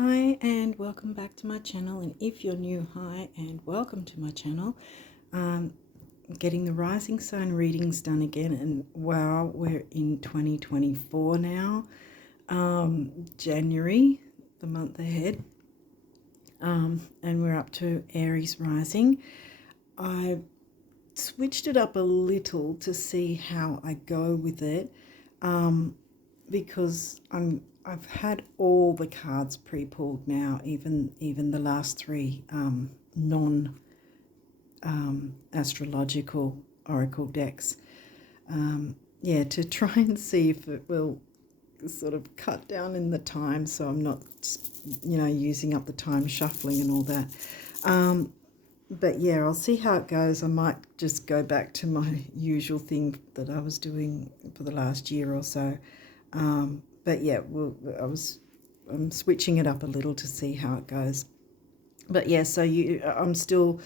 Hi and welcome back to my channel, and if you're new, hi and welcome to my channel. Getting the rising sign readings done again, and wow, we're in 2024 now. January, the month ahead, and we're up to Aries rising. I switched it up a little to see how I go with it, because I've had all the cards pre-pulled now, even the last three non astrological oracle decks. Yeah, to try and see if it will sort of cut down in the time, so I'm not, using up the time shuffling and all that. But yeah, I'll see how it goes. I might just go back to my usual thing that I was doing for the last year or so. But yeah, I'm switching it up a little to see how it goes. But yeah, so I'm still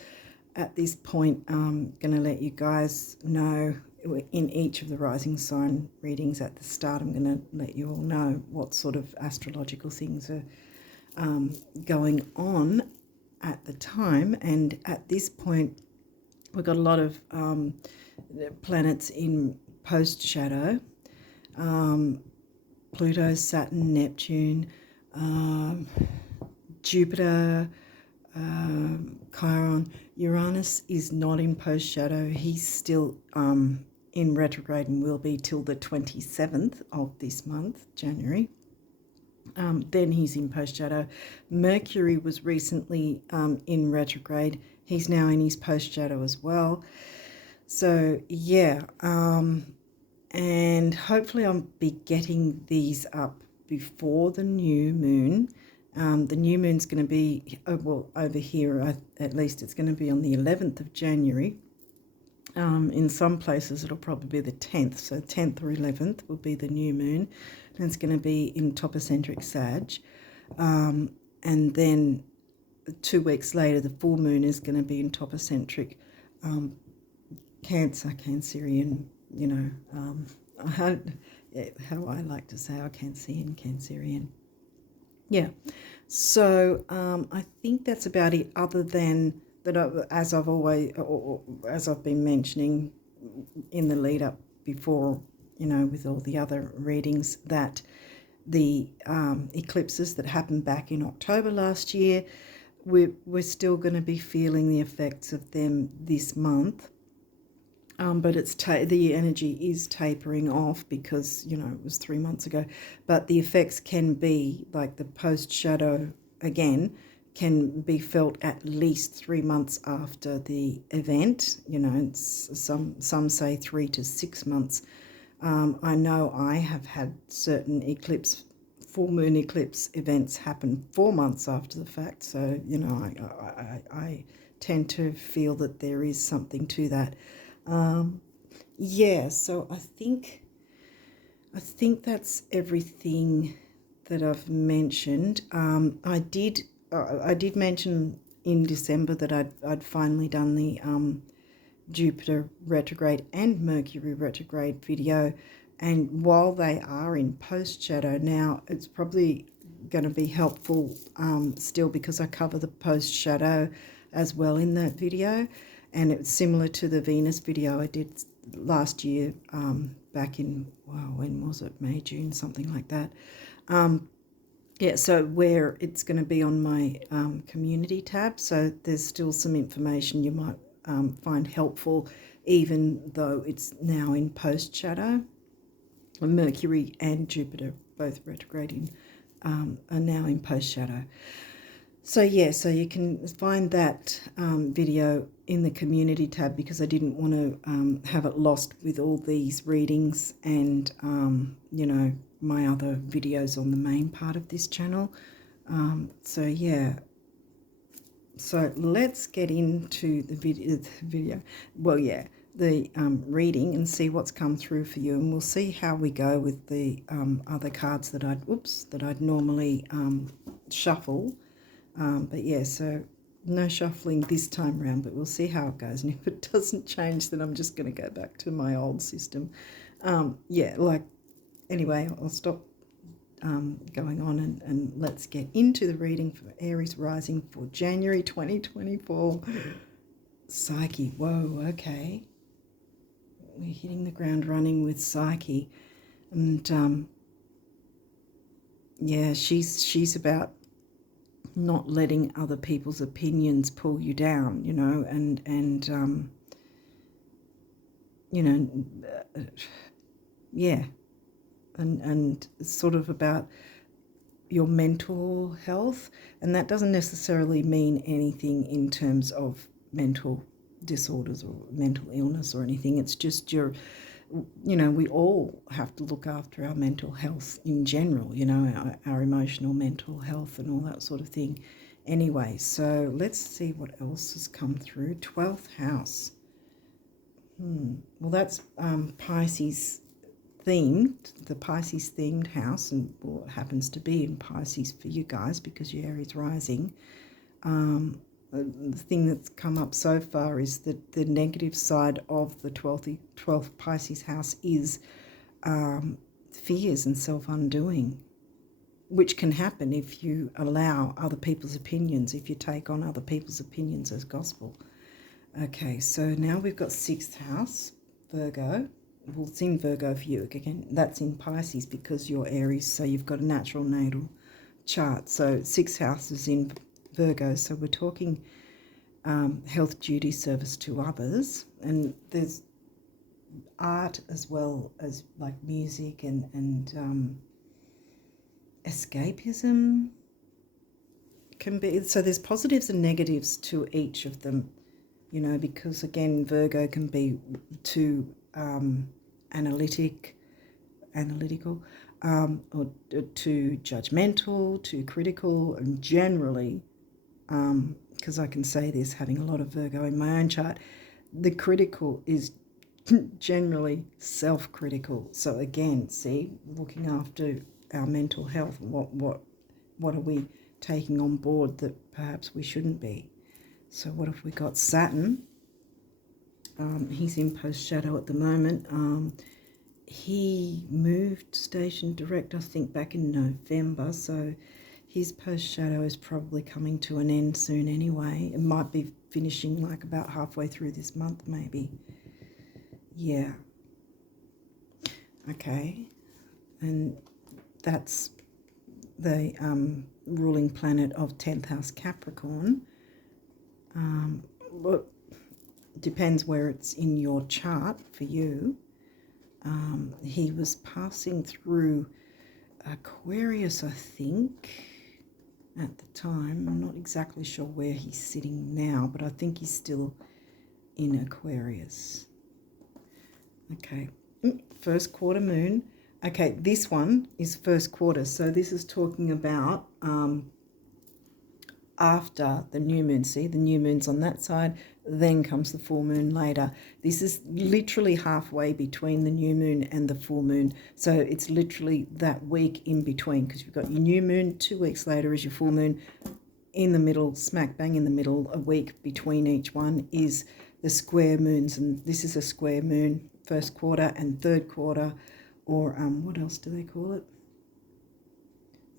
at this point going to let you guys know in each of the rising sign readings at the start. I'm going to let you all know what sort of astrological things are going on at the time. And at this point, we've got a lot of planets in post shadow. Pluto, Saturn, Neptune, Jupiter, Chiron. Uranus is not in post shadow. He's still in retrograde and will be till the 27th of this month, January. Then he's in post shadow. Mercury was recently in retrograde. He's now in his post shadow as well. So yeah, and hopefully I'll be getting these up before the new moon. The new moon's going to be, well, over here at least it's going to be on the 11th of January. In some places it'll probably be the 10th, so 10th or 11th will be the new moon, and it's going to be in topocentric Sag. And then 2 weeks later the full moon is going to be in topocentric Cancer, Cancerian, how I like to say, Cancerian. Yeah, so I think that's about it, other than that, as I've been mentioning in the lead up before, with all the other readings, that the eclipses that happened back in October last year, we're still going to be feeling the effects of them this month. But the energy is tapering off because, it was 3 months ago. But the effects can be, like the post-shadow, again, can be felt at least 3 months after the event. Some say 3 to 6 months. I know I have had certain full moon eclipse events happen 4 months after the fact. So, I tend to feel that there is something to that. Yeah, so I think that's everything that I've mentioned. I did mention in December that I'd finally done the Jupiter retrograde and Mercury retrograde video, and while they are in post shadow now, it's probably going to be helpful still, because I cover the post shadow as well in that video. And it's similar to the Venus video I did last year, back in, when was it? May, June, something like that. Yeah, so where it's going to be on my community tab. So there's still some information you might find helpful, even though it's now in post shadow. Mercury and Jupiter, both retrograding, are now in post shadow. So yeah, so you can find that video in the community tab, because I didn't want to have it lost with all these readings and, my other videos on the main part of this channel. So yeah, so let's get into the video. Well, yeah, the reading, and see what's come through for you, and we'll see how we go with the other cards that I'd normally shuffle. But yeah, so no shuffling this time around, but we'll see how it goes. And if it doesn't change, then I'm just going to go back to my old system. Yeah, anyway, I'll stop going on, and let's get into the reading for Aries rising for January 2024. Psyche, whoa, okay. We're hitting the ground running with Psyche. And yeah, she's about not letting other people's opinions pull you down, you know, and you know, yeah, and it's sort of about your mental health, and that doesn't necessarily mean anything in terms of mental disorders or mental illness or anything. It's just your, you know, we all have to look after our mental health in general, you know, our emotional mental health and all that sort of thing. Anyway, so let's see what else has come through. 12th house. Well, that's Pisces themed, the Pisces themed house, and well, it happens to be in Pisces for you guys because you're Aries rising. The thing that's come up so far is that the negative side of the 12th Pisces house is fears and self-undoing, which can happen if you allow other people's opinions, if you take on other people's opinions as gospel. Okay, so now we've got 6th house, Virgo. Well, it's in Virgo for you. Again, that's in Pisces because you're Aries, so you've got a natural natal chart. So 6th house is in Virgo, so we're talking health, duty, service to others. And there's art as well as like music and escapism can be. So there's positives and negatives to each of them, you know, because again, Virgo can be too analytical, or too judgmental, too critical, and generally, because I can say this having a lot of Virgo in my own chart, the critical is generally self-critical. So again, see, looking after our mental health, what are we taking on board that perhaps we shouldn't be? So what have we got? Saturn. He's in post shadow at the moment. He moved station direct, I think, back in November. So his post shadow is probably coming to an end soon anyway. It might be finishing like about halfway through this month, maybe. Yeah. Okay. And that's the ruling planet of 10th house Capricorn. Well, depends where it's in your chart for you. He was passing through Aquarius, I think, at the time. I'm not exactly sure where he's sitting now, but I think he's still in Aquarius. Okay, first quarter moon. Okay, this one is first quarter, so this is talking about after the new moon. See, the new moon's on that side, then comes the full moon later. This is literally halfway between the new moon and the full moon. So it's literally that week in between, because you've got your new moon, 2 weeks later is your full moon. In the middle, smack bang in the middle, a week between each one is the square moons. And this is a square moon, first quarter and third quarter, or what else do they call it?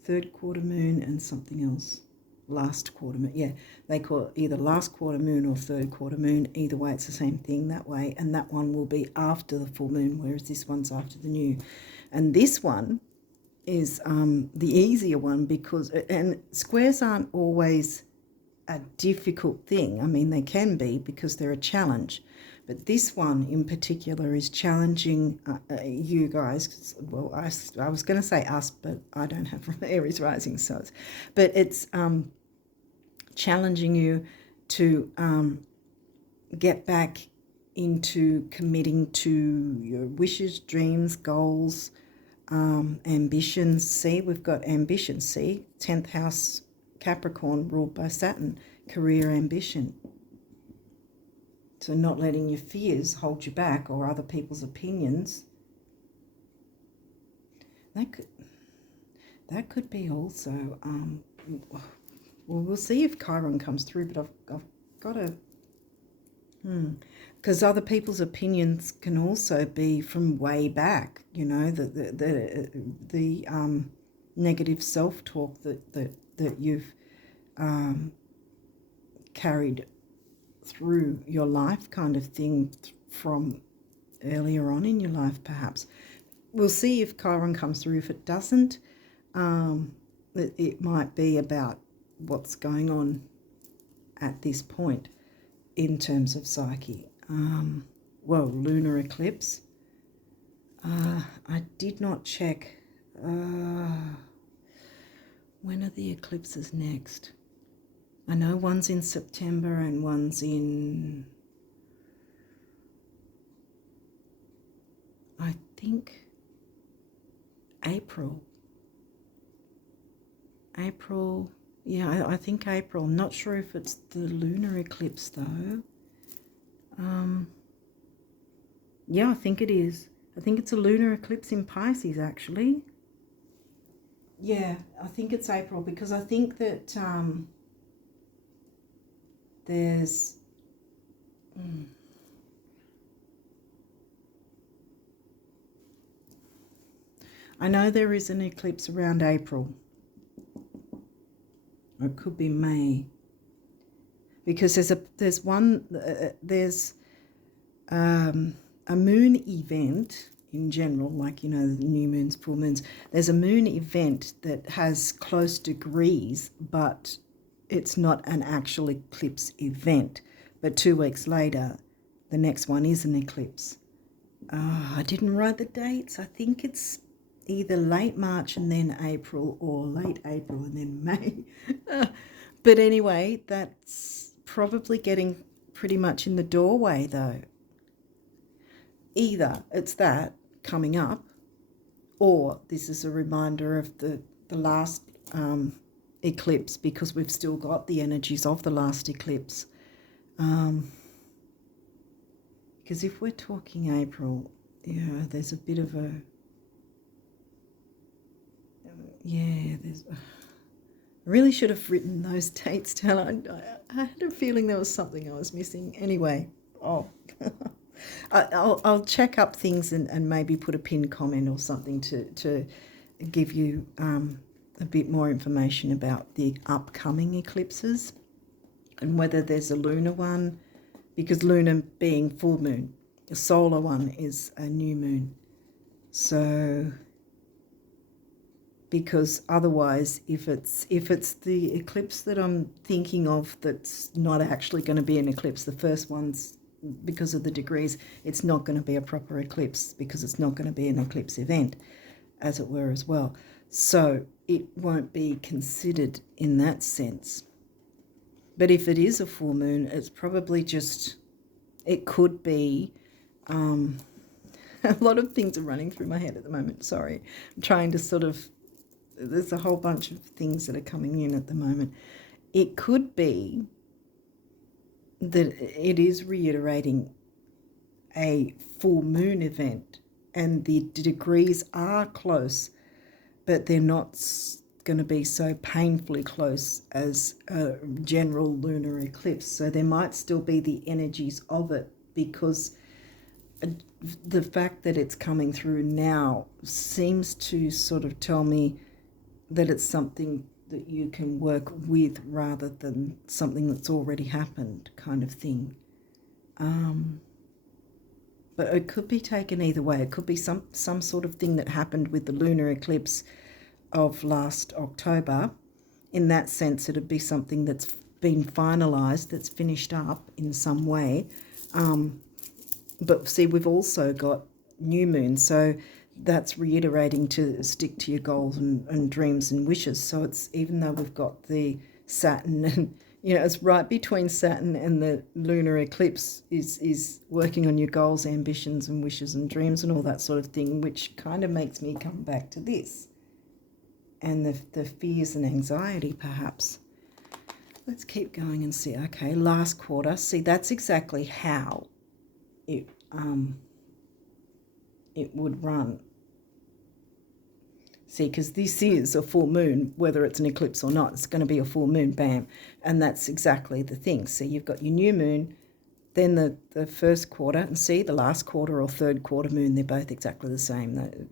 Third quarter moon and something else. Last quarter moon, yeah, they call it either last quarter moon or third quarter moon. Either way, it's the same thing that way, and that one will be after the full moon, whereas this one's after the new. And this one is the easier one, because, and squares aren't always a difficult thing. I mean, they can be because they're a challenge, but this one in particular is challenging you guys. Well, I was going to say us, but I don't have Aries rising, so it's challenging you to get back into committing to your wishes, dreams, goals, ambitions. See, we've got ambitions. See, 10th house Capricorn ruled by Saturn, career ambition. So not letting your fears hold you back, or other people's opinions. That could be also. Well, we'll see if Chiron comes through, but I've got to. Because other people's opinions can also be from way back. You know, the negative self-talk that you've carried through your life kind of thing from earlier on in your life perhaps. We'll see if Chiron comes through. If it doesn't, it might be about what's going on at this point in terms of psyche. Well, lunar eclipse. I did not check. When are the eclipses next? I know one's in September and one's in, I think, April. Yeah, I think April. I'm not sure if it's the lunar eclipse though. Yeah, I think it is. I think it's a lunar eclipse in Pisces actually. Yeah, I think it's April because I think that there's I know there is an eclipse around April. Or it could be May. Because there's a moon event in general, like, you know, the new moons, full moons. There's a moon event that has close degrees, but it's not an actual eclipse event. But 2 weeks later, the next one is an eclipse. I didn't write the dates. I think it's either late March and then April, or late April and then May. But anyway, that's probably getting pretty much in the doorway though. Either it's that coming up, or this is a reminder of the last eclipse, because we've still got the energies of the last eclipse. Because if we're talking April, yeah, there's a bit of a, yeah, there's, I really should have written those dates down. I had a feeling there was something I was missing. Anyway, I'll check up things and maybe put a pinned comment or something to give you a bit more information about the upcoming eclipses and whether there's a lunar one, because lunar being full moon, the solar one is a new moon. So, because otherwise, if it's the eclipse that I'm thinking of that's not actually going to be an eclipse, the first one's, because of the degrees, it's not going to be a proper eclipse because it's not going to be an eclipse event, as it were, as well. So it won't be considered in that sense. But if it is a full moon, it's probably just, it could be, a lot of things are running through my head at the moment. Sorry. I'm trying to sort of, there's a whole bunch of things that are coming in at the moment. It could be that it is reiterating a full moon event and the degrees are close, but they're not going to be so painfully close as a general lunar eclipse. So there might still be the energies of it, because the fact that it's coming through now seems to sort of tell me that it's something that you can work with rather than something that's already happened, kind of thing. But it could be taken either way. It could be some sort of thing that happened with the lunar eclipse of last October. In that sense, it'd be something that's been finalised, that's finished up in some way. But see, we've also got new moon, so that's reiterating to stick to your goals and dreams and wishes. So it's, even though we've got the Saturn, and you know, it's right between Saturn and the lunar eclipse is working on your goals, ambitions and wishes and dreams and all that sort of thing, which kind of makes me come back to this and the fears and anxiety perhaps. Let's keep going and see. Okay, last quarter. See, that's exactly how it would run. See, because this is a full moon, whether it's an eclipse or not, it's going to be a full moon, bam. And that's exactly the thing. So you've got your new moon, then the first quarter, and see, the last quarter or third quarter moon, they're both exactly the same,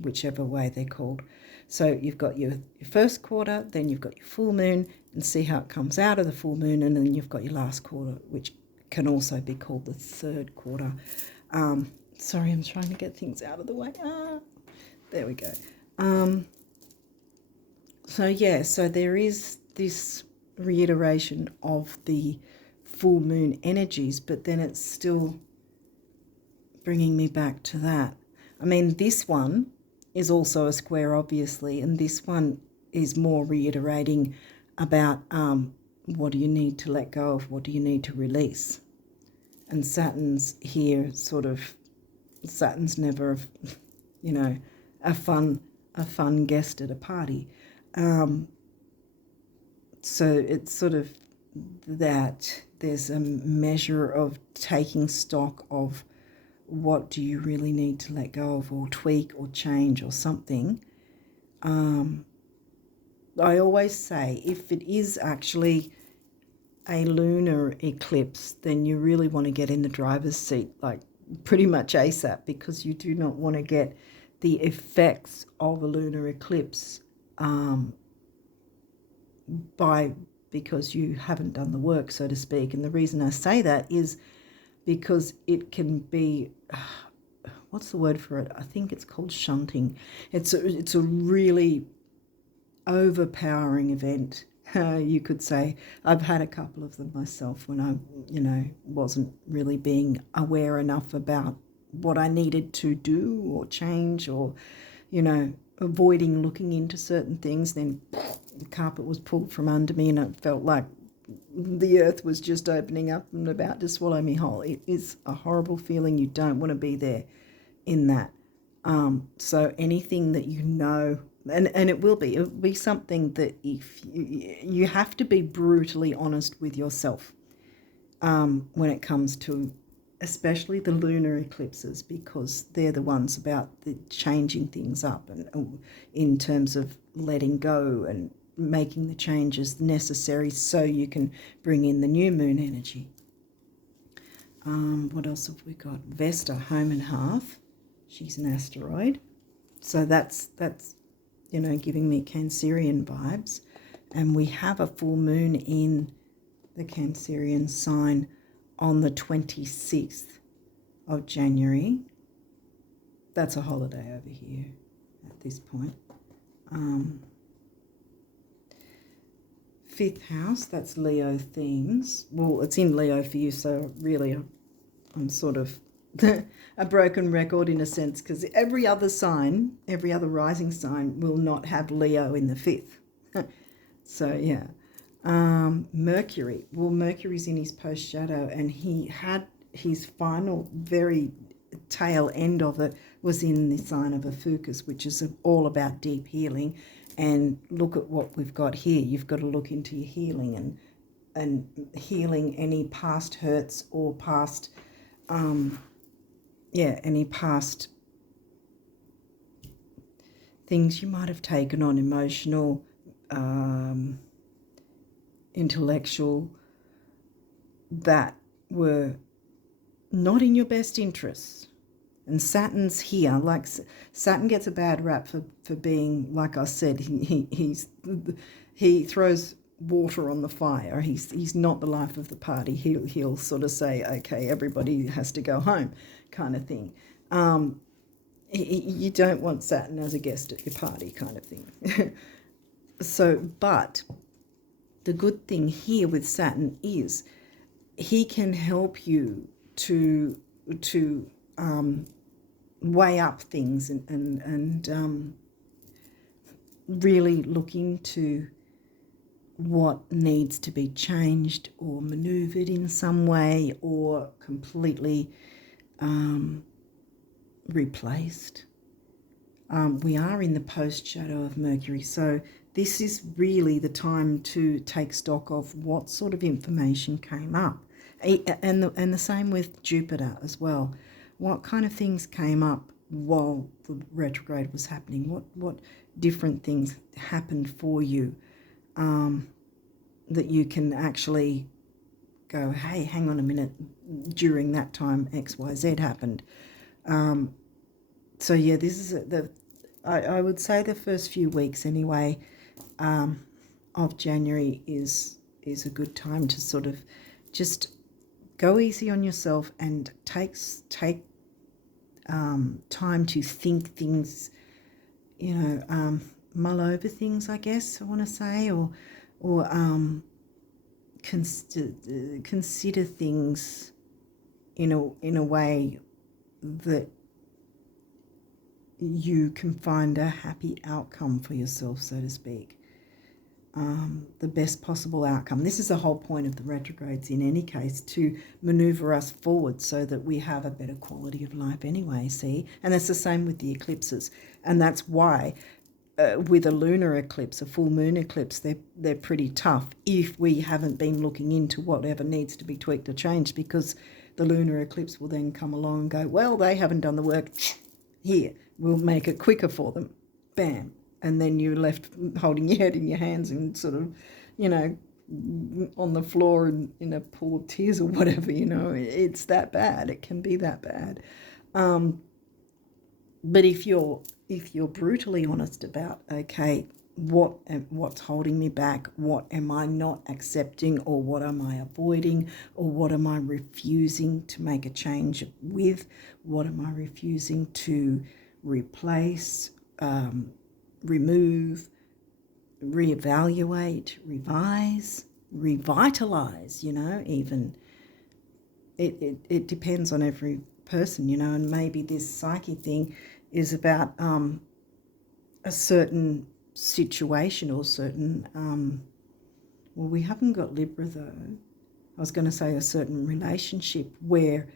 whichever way they're called. So you've got your first quarter, then you've got your full moon, and see how it comes out of the full moon, and then you've got your last quarter, which can also be called the third quarter. Sorry, I'm trying to get things out of the way. There we go. So there is this reiteration of the full moon energies, but then it's still bringing me back to that. I mean, this one is also a square, obviously, and this one is more reiterating about what do you need to let go of, what do you need to release. And Saturn's here Saturn's never, a fun guest at a party. So it's sort of that there's a measure of taking stock of what do you really need to let go of or tweak or change or something. I always say if it is actually a lunar eclipse, then you really want to get in the driver's seat like pretty much ASAP, because you do not want to get the effects of a lunar eclipse because you haven't done the work, so to speak. And the reason I say that is because it can be, what's the word for it? I think it's called shunting. It's a really overpowering event, you could say. I've had a couple of them myself when I, wasn't really being aware enough about what I needed to do or change, or, avoiding looking into certain things. Then the carpet was pulled from under me and it felt like the earth was just opening up and about to swallow me whole. It is a horrible feeling. You don't want to be there in that. So anything that and it'll be something that if you have to be brutally honest with yourself when it comes to especially the lunar eclipses, because they're the ones about the changing things up and in terms of letting go and making the changes necessary so you can bring in the new moon energy. What else have we got? Vesta, home and hearth. She's an asteroid. So that's giving me Cancerian vibes. And we have a full moon in the Cancerian sign on the 26th of January. That's a holiday over here at this point. Fifth house, that's Leo themes. Well, it's in Leo for you, so really I'm sort of a broken record in a sense, because every other rising sign will not have Leo in the fifth. So, yeah. Mercury. Well, Mercury's in his post shadow, and he had his final, very tail end of it was in the sign of Ophiuchus, which is all about deep healing. And look at what we've got here. You've got to look into your healing and healing any past hurts or past, any past things you might have taken on, emotional, intellectual, that were not in your best interests. And Saturn's here. Like, Saturn gets a bad rap for being, like I said, he throws water on the fire. He's not the life of the party. He'll sort of say, okay, everybody has to go home, kind of thing. You don't want Saturn as a guest at your party, kind of thing. But the good thing here with Saturn is he can help you to weigh up things and really look into what needs to be changed or maneuvered in some way or completely replaced. We are in the post shadow of Mercury, so this is really the time to take stock of what sort of information came up, and the same with Jupiter as well. What kind of things came up while the retrograde was happening? What different things happened for you that you can actually go, hey, hang on a minute, during that time XYZ happened. So yeah, this is I would say the first few weeks anyway of January is a good time to sort of just go easy on yourself and take time to think things, mull over things, I guess I want to say, or consider things in a way that you can find a happy outcome for yourself, so to speak. The best possible outcome. This is the whole point of the retrogrades in any case, to maneuver us forward so that we have a better quality of life anyway, see? And it's the same with the eclipses. And that's why with a lunar eclipse, a full moon eclipse, they're pretty tough if we haven't been looking into whatever needs to be tweaked or changed, because the lunar eclipse will then come along and go, well, they haven't done the work. Here, we'll make it quicker for them. Bam. And then you're left holding your head in your hands and sort of, on the floor in a pool of tears or whatever, It's that bad. It can be that bad. But if you're brutally honest about, okay, what's holding me back, what am I not accepting, or what am I avoiding, or what am I refusing to make a change with, what am I refusing to replace, remove, reevaluate, revise, revitalize, even. It depends on every person, and maybe this psyche thing is about a certain situation or certain, well, we haven't got Libra though. I was going to say a certain relationship where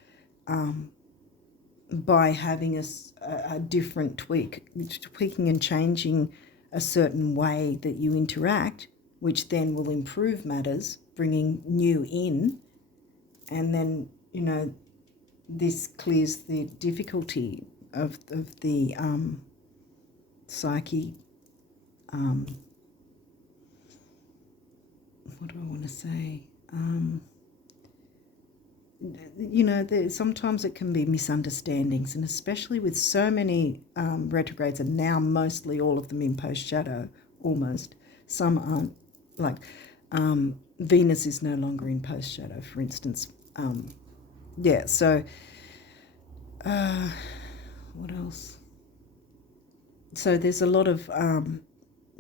by having a different tweaking and changing a certain way that you interact, which then will improve matters, bringing new in, and then, this clears the difficulty of the psyche. What do I want to say? Sometimes it can be misunderstandings, and especially with so many retrogrades, and now mostly all of them in post-shadow, almost. Some aren't, like Venus is no longer in post-shadow, for instance. So what else? So there's a lot of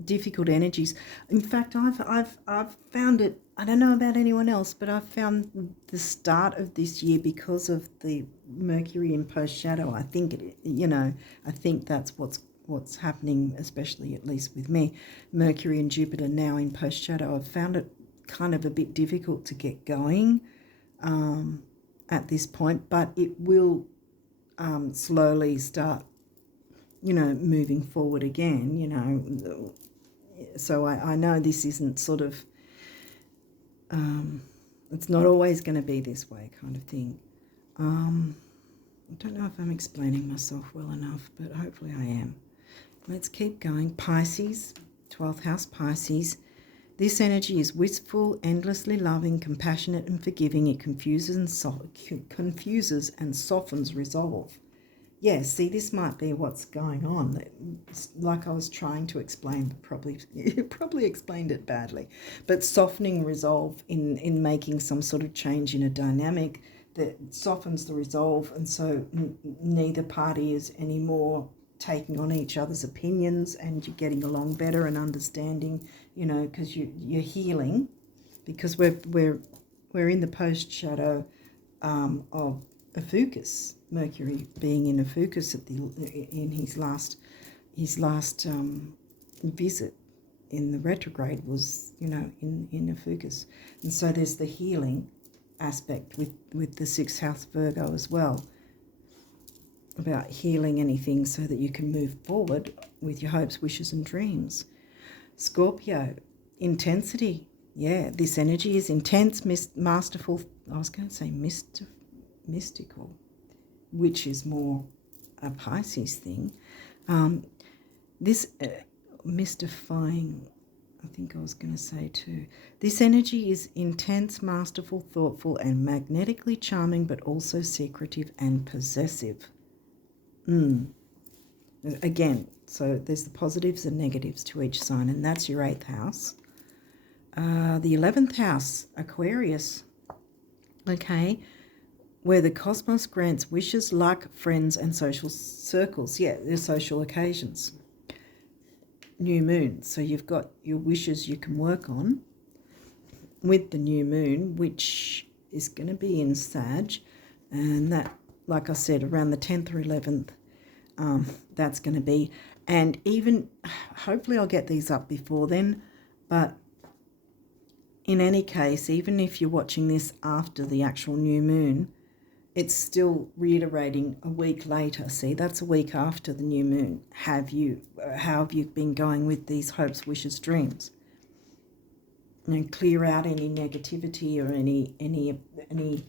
difficult energies. In fact, I've found it, I don't know about anyone else, but I've found the start of this year, because of the Mercury in post-shadow, I think I think that's what's happening, especially at least with me. Mercury and Jupiter now in post-shadow, I've found it kind of a bit difficult to get going at this point, but it will slowly start, moving forward again, So I know this isn't sort of, it's not always going to be this way kind of thing. I don't know if I'm explaining myself well enough, but hopefully I am. Let's keep going. Pisces, 12th house Pisces. This energy is wistful, endlessly loving, compassionate and forgiving. It confuses and softens resolve. Yeah, see, this might be what's going on. Like I was trying to explain, but probably explained it badly. But softening resolve in making some sort of change in a dynamic that softens the resolve, and so neither party is anymore taking on each other's opinions, and you're getting along better and understanding, because you're healing, because we're in the post shadow of Ophiuchus, Mercury being in Ophiuchus in his last visit in the retrograde was in Ophiuchus, and so there's the healing aspect with the 6th house Virgo as well, about healing anything so that you can move forward with your hopes, wishes and dreams. Scorpio, intensity. Yeah, this energy is intense, masterful. I was going to say mystical, which is more a Pisces thing. This mystifying, I think I was going to say too. This energy is intense, masterful, thoughtful and magnetically charming, but also secretive and possessive. Again, So there's the positives and negatives to each sign, and that's your 8th house. The 11th house, Aquarius, okay, where the cosmos grants wishes, luck, friends, and social circles. Yeah, there's social occasions. New moon. So you've got your wishes you can work on with the new moon, which is going to be in Sag. And that, like I said, around the 10th or 11th, that's going to be. And even, hopefully I'll get these up before then, but in any case, even if you're watching this after the actual new moon, it's still reiterating a week later. See, that's a week after the new moon. How have you been going with these hopes, wishes, dreams? And clear out any negativity or any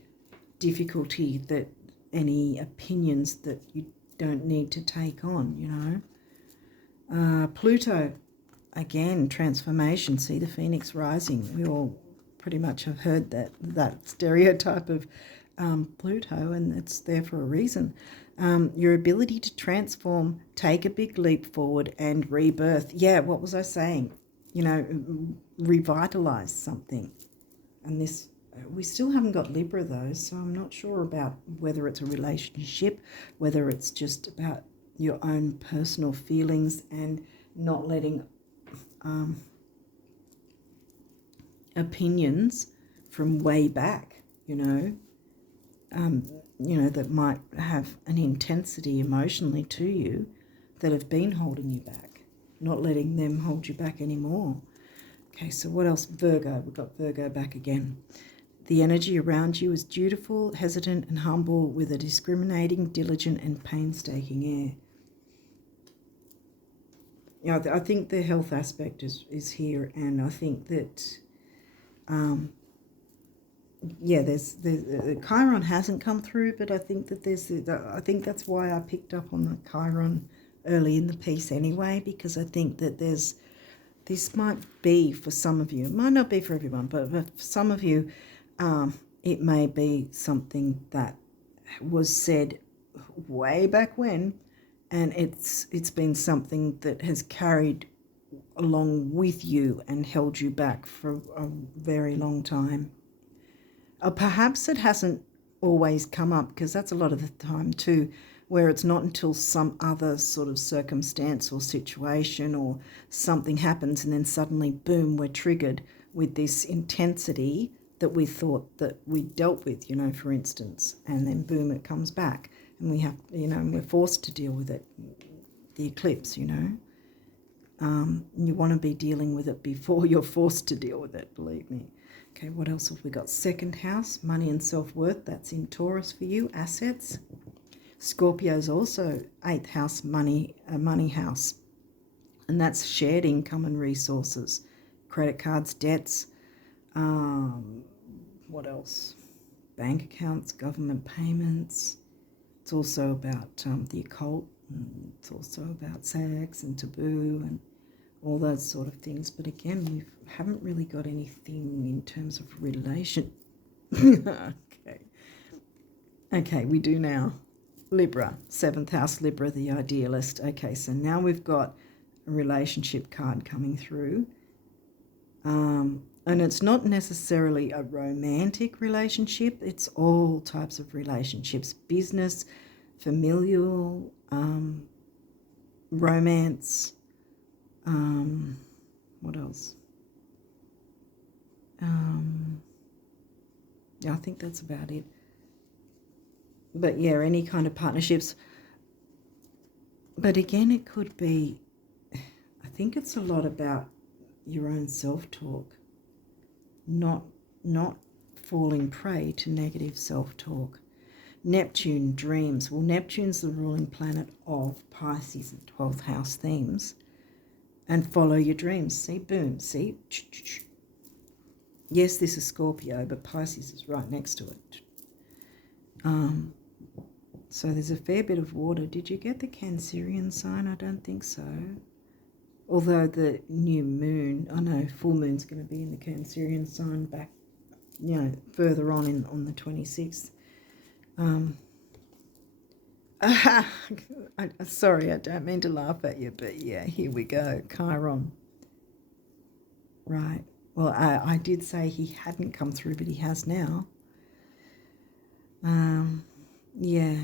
difficulty, that any opinions that you don't need to take on, you know. Pluto, again, transformation. See the phoenix rising. We all pretty much have heard that stereotype of Pluto, and it's there for a reason. Your ability to transform, take a big leap forward, and rebirth. Yeah, what was I saying? You know, revitalize something. And this, we still haven't got Libra though, so I'm not sure about whether it's a relationship, whether it's just about your own personal feelings and not letting opinions from way back, you know, that might have an intensity emotionally to you that have been holding you back, not letting them hold you back anymore. Okay, so what else? Virgo, we've got Virgo back again. The energy around you is dutiful, hesitant and humble, with a discriminating, diligent and painstaking air. You know, I think the health aspect is here, and I think that there's the Chiron hasn't come through, but I think that I think that's why I picked up on the Chiron early in the piece anyway, because I think that this might be for some of you. It might not be for everyone, but for some of you, it may be something that was said way back when, and it's been something that has carried along with you and held you back for a very long time. Perhaps it hasn't always come up, because that's a lot of the time too, where it's not until some other sort of circumstance or situation or something happens and then suddenly, boom, we're triggered with this intensity that we thought that we dealt with, you know, for instance, and then boom, it comes back and we have, you know, and we're forced to deal with it. The eclipse, you know. You want to be dealing with it before you're forced to deal with it, believe me. Okay, what else have we got? 2nd house, money and self-worth. That's in Taurus for you. Assets. Scorpio's also 8th house, money house. And that's shared income and resources. Credit cards, debts. What else? Bank accounts, government payments. It's also about the occult. It's also about sex and taboo and all those sort of things. But again, we haven't really got anything in terms of relation. Okay, we do now. Libra, 7th house, Libra, the idealist. Okay, so now we've got a relationship card coming through. And it's not necessarily a romantic relationship. It's all types of relationships. Business, familial, romance. What else? Yeah, I think that's about it. But yeah, any kind of partnerships. But again, it could be, I think it's a lot about your own self-talk, not falling prey to negative self-talk. Neptune, dreams. Well, Neptune's the ruling planet of Pisces and 12th house themes. And follow your dreams. See, boom, see? Yes, this is Scorpio, but Pisces is right next to it. So there's a fair bit of water. Did you get the Cancerian sign? I don't think so. Although the new moon, I know full moon's going to be in the Cancerian sign back, you know, further on the 26th. Sorry, I don't mean to laugh at you, but yeah, here we go. Chiron. Right. Well, I did say he hadn't come through, but he has now. Yeah.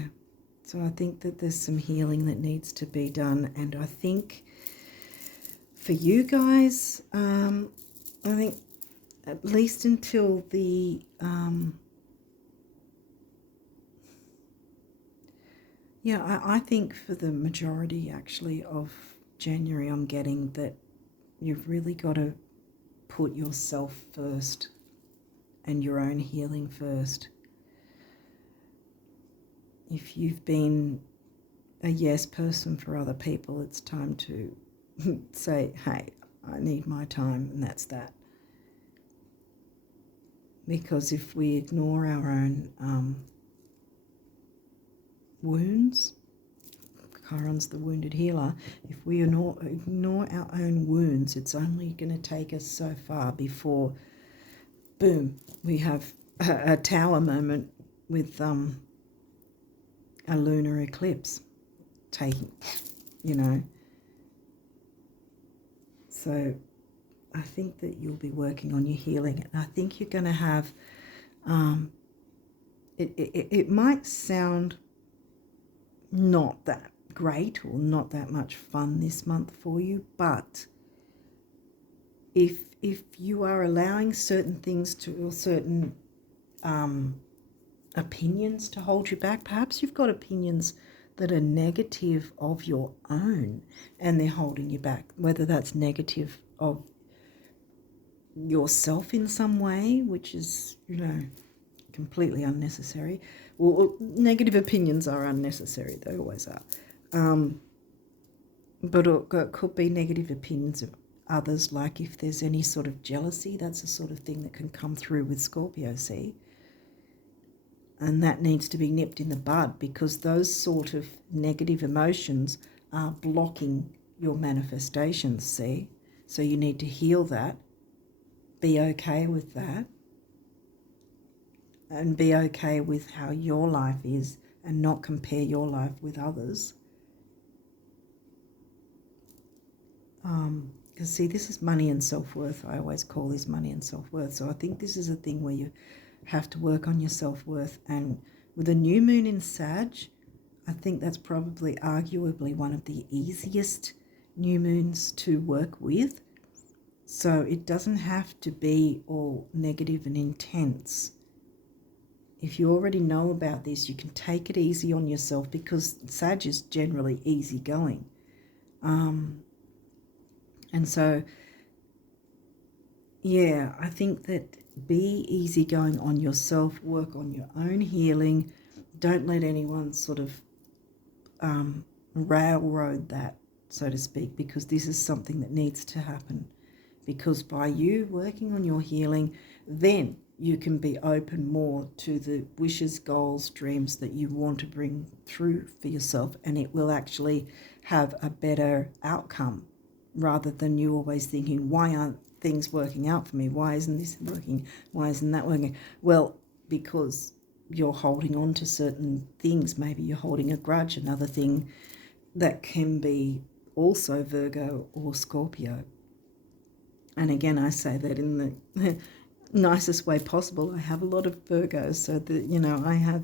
So I think that there's some healing that needs to be done. And I think for you guys, I think at least until the I think for the majority actually of January, I'm getting that you've really got to put yourself first and your own healing first. If you've been a yes person for other people, it's time to say, hey, I need my time, and that's that. Because if we ignore our own wounds, Chiron's the wounded healer, if we ignore our own wounds, it's only going to take us so far before, boom, we have a tower moment with a lunar eclipse taking, So I think that you'll be working on your healing, and I think you're going to have, it might sound not that great or not that much fun this month for you, but if you are allowing certain things to, or certain opinions to hold you back, perhaps you've got opinions that are negative of your own and they're holding you back, whether that's negative of yourself in some way, which is, completely unnecessary. Well, negative opinions are unnecessary, they always are. But it could be negative opinions of others, like if there's any sort of jealousy, that's the sort of thing that can come through with Scorpio, see? And that needs to be nipped in the bud, because those sort of negative emotions are blocking your manifestations, see? So you need to heal that, be okay with that, and be okay with how your life is and not compare your life with others. Because see, this is money and self-worth. I always call this money and self-worth. So I think this is a thing where you have to work on your self-worth. And with a new moon in Sag, I think that's probably arguably one of the easiest new moons to work with. So it doesn't have to be all negative and intense. If you already know about this, you can take it easy on yourself, because Sag is generally easygoing. And so, yeah, I think that be easygoing on yourself, work on your own healing. Don't let anyone sort of railroad that, so to speak, because this is something that needs to happen. Because by you working on your healing, then you can be open more to the wishes, goals, dreams that you want to bring through for yourself, and it will actually have a better outcome, rather than you always thinking, why aren't things working out for me? Why isn't this working? Why isn't that working? Well, because you're holding on to certain things. Maybe you're holding a grudge. Another thing that can be also Virgo or Scorpio. And again, I say that in the nicest way possible. I have a lot of Virgos, so that,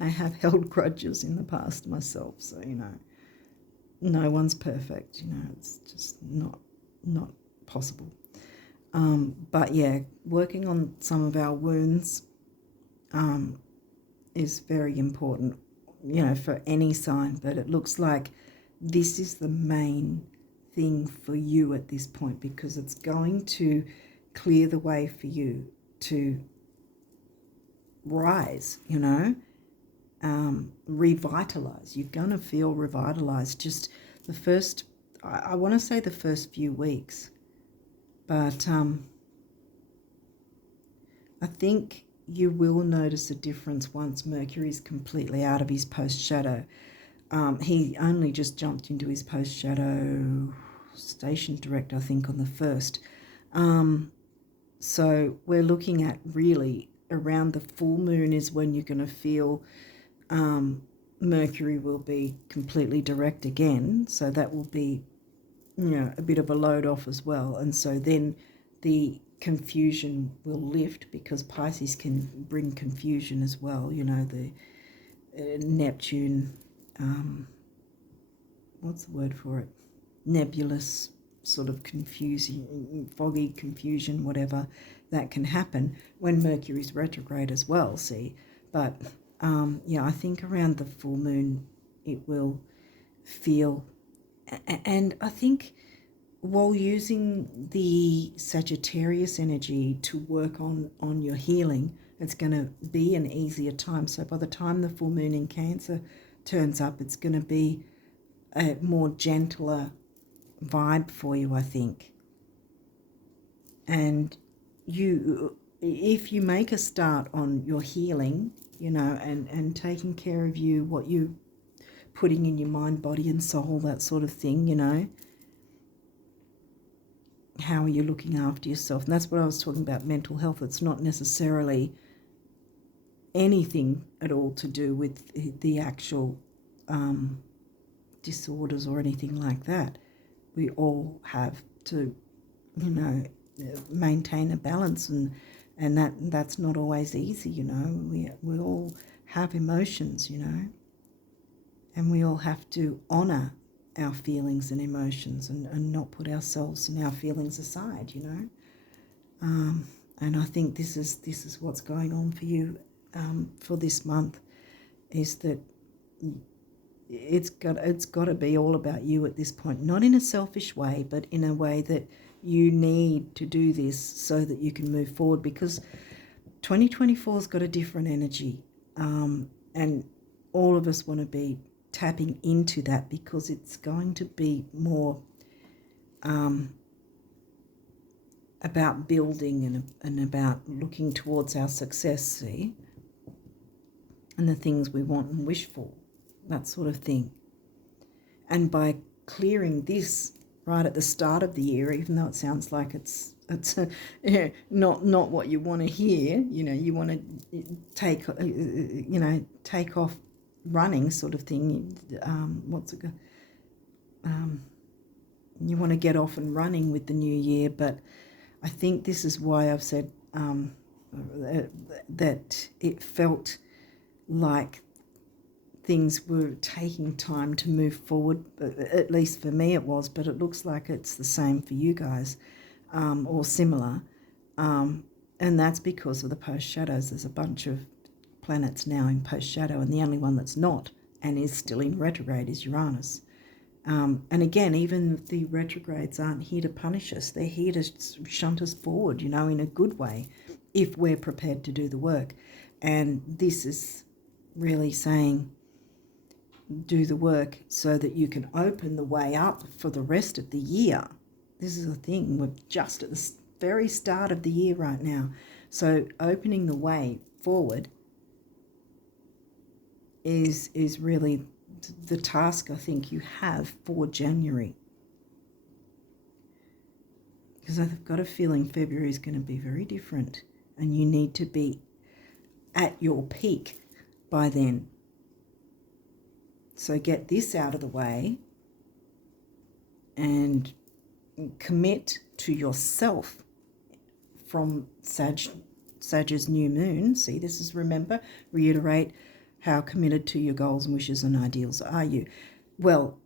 I have held grudges in the past myself. So, no one's perfect, it's just not possible. But yeah, working on some of our wounds is very important, for any sign. But it looks like this is the main thing for you at this point, because it's going to clear the way for you to rise, revitalize. You're going to feel revitalized just the first, I want to say the first few weeks. But I think you will notice a difference once Mercury's completely out of his post-shadow. He only just jumped into his post-shadow station direct, I think, on the 1st. So we're looking at really around the full moon is when you're going to feel Mercury will be completely direct again, so that will be, a bit of a load off as well. And so then the confusion will lift, because Pisces can bring confusion as well. The Neptune, what's the word for it? Nebulous, sort of confusing, foggy confusion, whatever, that can happen when Mercury's retrograde as well, see. But I think around the full moon it will feel, and I think while using the Sagittarius energy to work on your healing, it's going to be an easier time. So by the time the full moon in Cancer turns up, it's going to be a more gentler vibe for you, I think. And if you make a start on your healing, and taking care of you, what you're putting in your mind, body and soul, that sort of thing, how are you looking after yourself? And that's what I was talking about, mental health. It's not necessarily anything at all to do with the actual disorders or anything like that. We all have to, maintain a balance, and that's not always easy. We all have emotions, and we all have to honour our feelings and emotions, and not put ourselves and our feelings aside, and I think this is what's going on for you for this month, is that it's got to be all about you at this point, not in a selfish way, but in a way that you need to do this so that you can move forward, because 2024's got a different energy, and all of us want to be tapping into that, because it's going to be more about building and about looking towards our success, see, and the things we want and wish for, that sort of thing. And by clearing this right at the start of the year, even though it sounds like it's not what you want to hear, you want to take off running, sort of thing. You want to get off and running with the new year. But I think this is why I've said that it felt like things were taking time to move forward. At least for me it was, but it looks like it's the same for you guys, or similar. And that's because of the post shadows. There's a bunch of planets now in post shadow, and the only one that's not and is still in retrograde is Uranus. And again, even the retrogrades aren't here to punish us. They're here to shunt us forward, in a good way, if we're prepared to do the work. And this is really saying, do the work so that you can open the way up for the rest of the year. This is the thing. We're just at the very start of the year right now. So opening the way forward is really the task I think you have for January. Because I've got a feeling February is going to be very different, and you need to be at your peak by then. So get this out of the way and commit to yourself from Sag's new moon. See, this is, remember, reiterate, how committed to your goals and wishes and ideals are you? Well,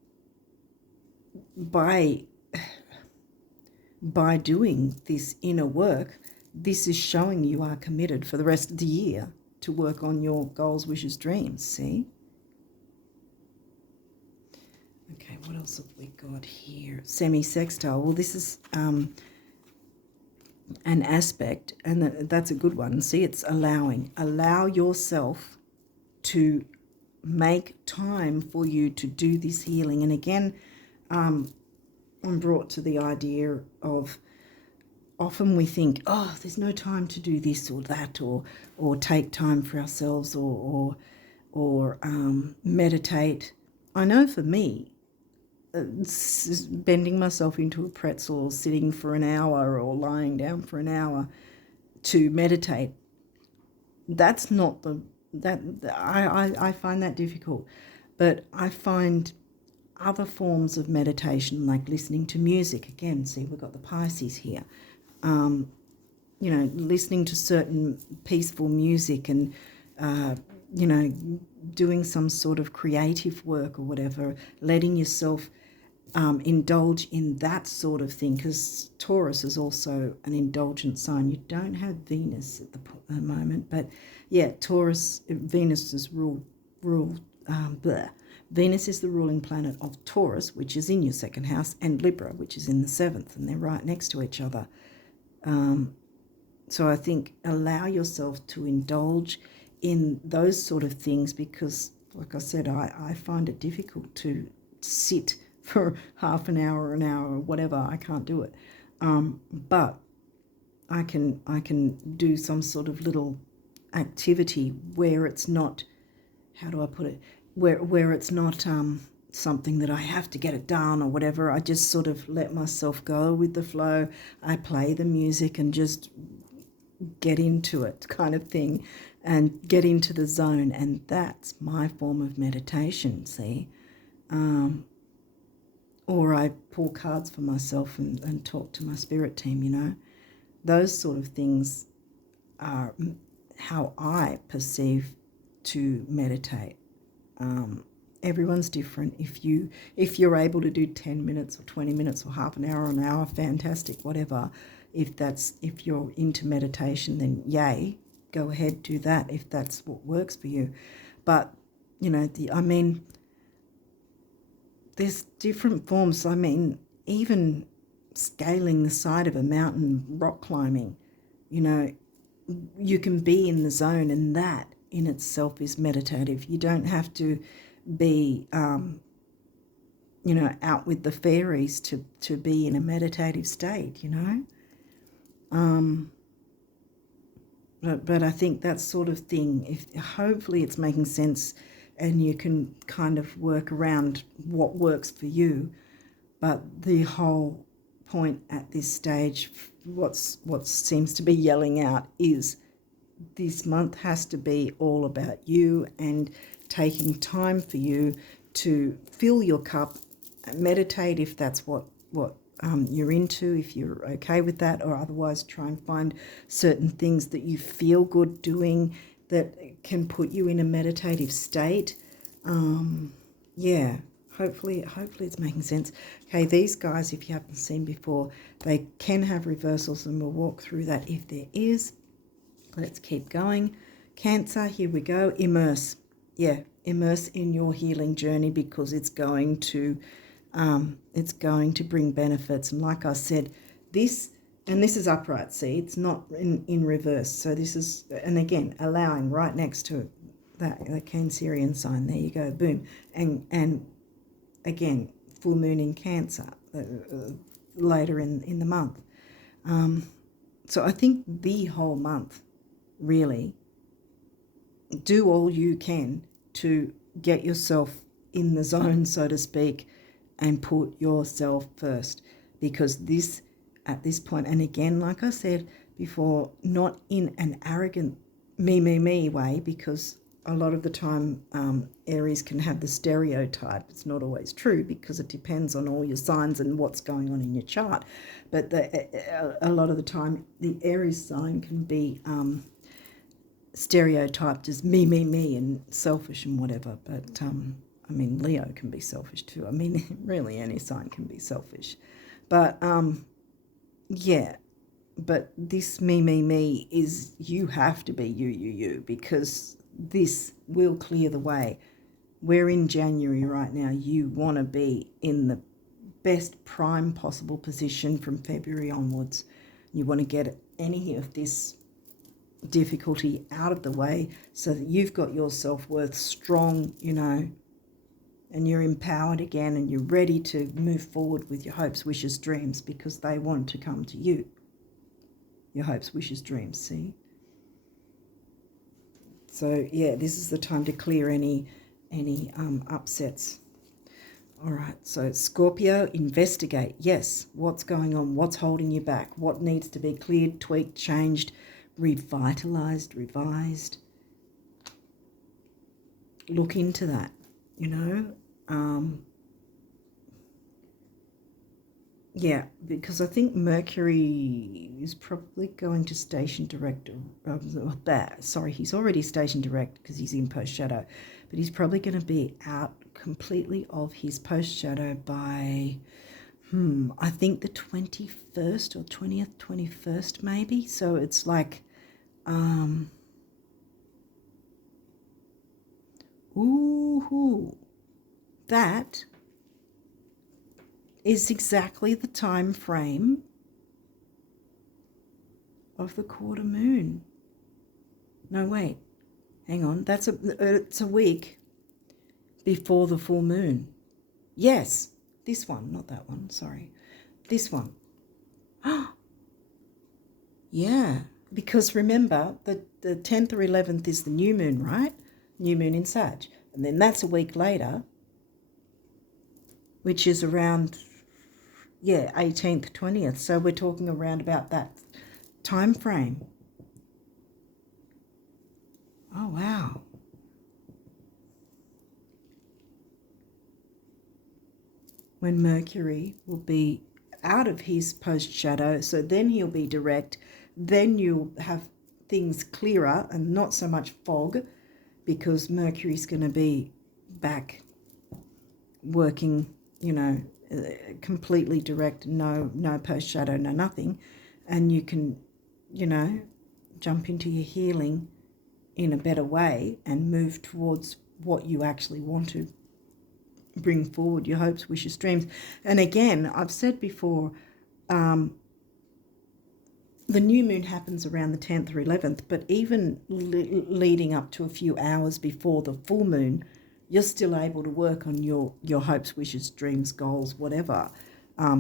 by doing this inner work, this is showing you are committed for the rest of the year to work on your goals, wishes, dreams, see? Okay, what else have we got here? Semi-sextile. Well, this is an aspect, and that's a good one. See, it's allowing. Allow yourself to make time for you to do this healing. And again, I'm brought to the idea of, often we think, oh, there's no time to do this or that, or take time for ourselves, or meditate. I know for me, bending myself into a pretzel, or sitting for an hour, or lying down for an hour to meditate, that's not the I find that difficult. But I find other forms of meditation, like listening to music. Again, see, we've got the Pisces here. Listening to certain peaceful music and, doing some sort of creative work or whatever, letting yourself indulge in that sort of thing, because Taurus is also an indulgent sign. You don't have Venus at the moment, but yeah, Taurus, Venus is Venus is the ruling planet of Taurus, which is in your second house, and Libra, which is in the seventh, and they're right next to each other. So I think allow yourself to indulge in those sort of things, because, like I said, I find it difficult to sit for half an hour, or whatever. I can't do it. But I can do some sort of little activity where it's not, how do I put it, where it's not something that I have to get it done or whatever. I just sort of let myself go with the flow. I play the music and just get into it, kind of thing, and get into the zone. And that's my form of meditation, see. Or I pull cards for myself and talk to my spirit team, Those sort of things are how I perceive to meditate. Everyone's different. If you're able to do 10 minutes or 20 minutes or half an hour, fantastic, whatever. If you're into meditation, then yay, go ahead, do that if that's what works for you. But there's different forms. Even scaling the side of a mountain, rock climbing, you can be in the zone, and that in itself is meditative. You don't have to be, out with the fairies to be in a meditative state, But I think that sort of thing, hopefully it's making sense, and you can kind of work around what works for you. But the whole point at this stage, what seems to be yelling out is this month has to be all about you and taking time for you to fill your cup, meditate if that's what you're into, if you're okay with that, or otherwise try and find certain things that you feel good doing that can put you in a meditative state. Hopefully it's making sense. Okay, these guys, if you haven't seen before, they can have reversals, and we'll walk through that if there is. Let's keep going. Cancer, here we go. Immerse. Yeah, immerse in your healing journey, because it's going to bring benefits. And like I said, this is upright, see, it's not in reverse. So this is, and again, allowing right next to that, the Cancerian sign. There you go, boom. And again, full moon in Cancer later in the month. So I think the whole month, really, do all you can to get yourself in the zone, so to speak, and put yourself first, because at this point, and again, like I said before, not in an arrogant me way, because a lot of the time Aries can have the stereotype. It's not always true, because it depends on all your signs and what's going on in your chart. But a lot of the time the Aries sign can be stereotyped as me and selfish and whatever. But Leo can be selfish too. Really any sign can be selfish. But but this me is, you have to be you, because this will clear the way. We're in January right now. You want to be in the best prime possible position from February onwards. You want to get any of this difficulty out of the way, so that you've got your self-worth strong, and you're empowered again, and you're ready to move forward with your hopes, wishes, dreams, because they want to come to you. Your hopes, wishes, dreams, see? So yeah, this is the time to clear any upsets. All right, so Scorpio, investigate. Yes, what's going on? What's holding you back? What needs to be cleared, tweaked, changed, revitalized, revised? look into that, Yeah, because I think Mercury is probably going to station direct. He's already station direct because he's in post shadow, but he's probably going to be out completely of his post shadow by, I think the 21st or 20th, 21st maybe. So it's like, that is exactly the time frame of the quarter moon. No, wait, hang on. It's a week before the full moon. Yes, this one, not that one, sorry. This one. Yeah, because remember, the 10th or 11th is the new moon, right? New moon in Sag. And then that's a week later, which is around, 18th, 20th. So we're talking around about that time frame. Oh, wow. When Mercury will be out of his post shadow, so then he'll be direct, then you'll have things clearer and not so much fog, because Mercury's going to be back working, completely direct, no post shadow, no nothing, and you can, jump into your healing in a better way and move towards what you actually want to bring forward, your hopes, wishes, dreams. And again, I've said before, the new moon happens around the 10th or 11th, but even leading up to a few hours before the full moon, you're still able to work on your hopes, wishes, dreams, goals, whatever,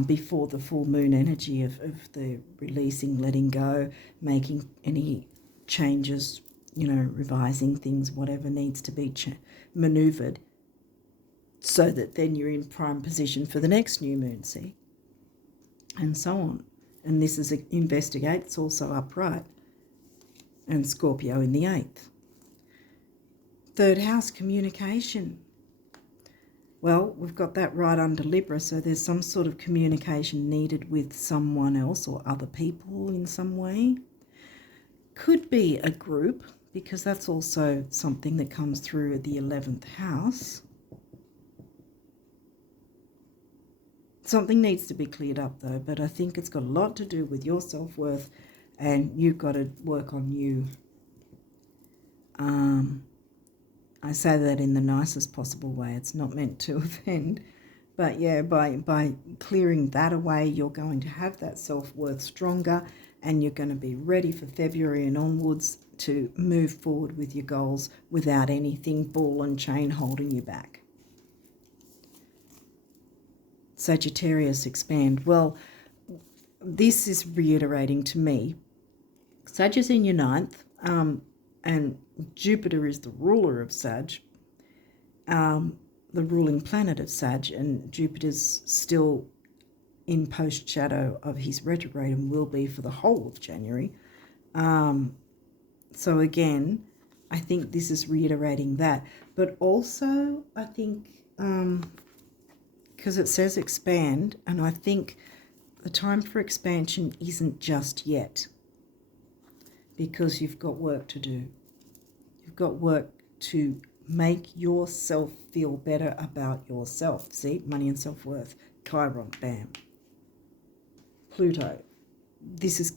before the full moon energy of the releasing, letting go, making any changes, revising things, whatever needs to be maneuvered, so that then you're in prime position for the next new moon, see? And so on. And this is investigate, it's also upright. And Scorpio in the 8th. Third house, communication. Well, we've got that right under Libra, so there's some sort of communication needed with someone else or other people in some way. Could be a group, because that's also something that comes through the 11th house. Something needs to be cleared up though, but I think it's got a lot to do with your self-worth, and you've got to work on you. I say that in the nicest possible way. It's not meant to offend. But yeah, by clearing that away, you're going to have that self-worth stronger, and you're going to be ready for February and onwards to move forward with your goals without anything ball and chain holding you back. Sagittarius, expand. Well, this is reiterating to me. Sag is in your 9th, and Jupiter is the ruler of Sag, the ruling planet of Sag, and Jupiter's still in post shadow of his retrograde and will be for the whole of January. So again, I think this is reiterating that. But also, I think, because it says expand, and I think the time for expansion isn't just yet, because you've got work to do. You've got work to make yourself feel better about yourself. See, money and self-worth. Chiron, bam. Pluto. This is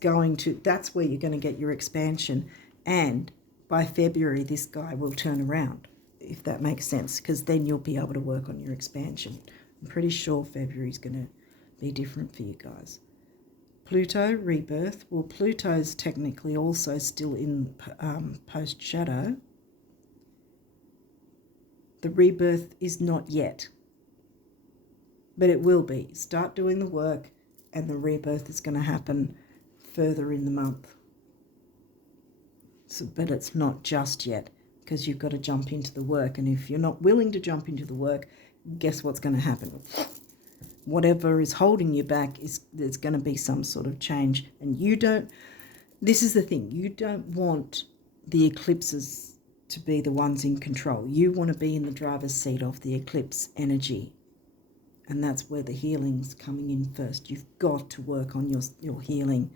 that's where you're going to get your expansion. And by February, this guy will turn around, if that makes sense, because then you'll be able to work on your expansion. I'm pretty sure February is going to be different for you guys. Pluto, rebirth. Well, Pluto's technically also still in post shadow. The rebirth is not yet, but it will be. Start doing the work, and the rebirth is going to happen further in the month. So, but it's not just yet, because you've got to jump into the work. And if you're not willing to jump into the work, guess what's going to happen? Whatever is holding you back, there's going to be some sort of change. And this is the thing, you don't want the eclipses to be the ones in control. You want to be in the driver's seat of the eclipse energy. And that's where the healing's coming in first. You've got to work on your healing.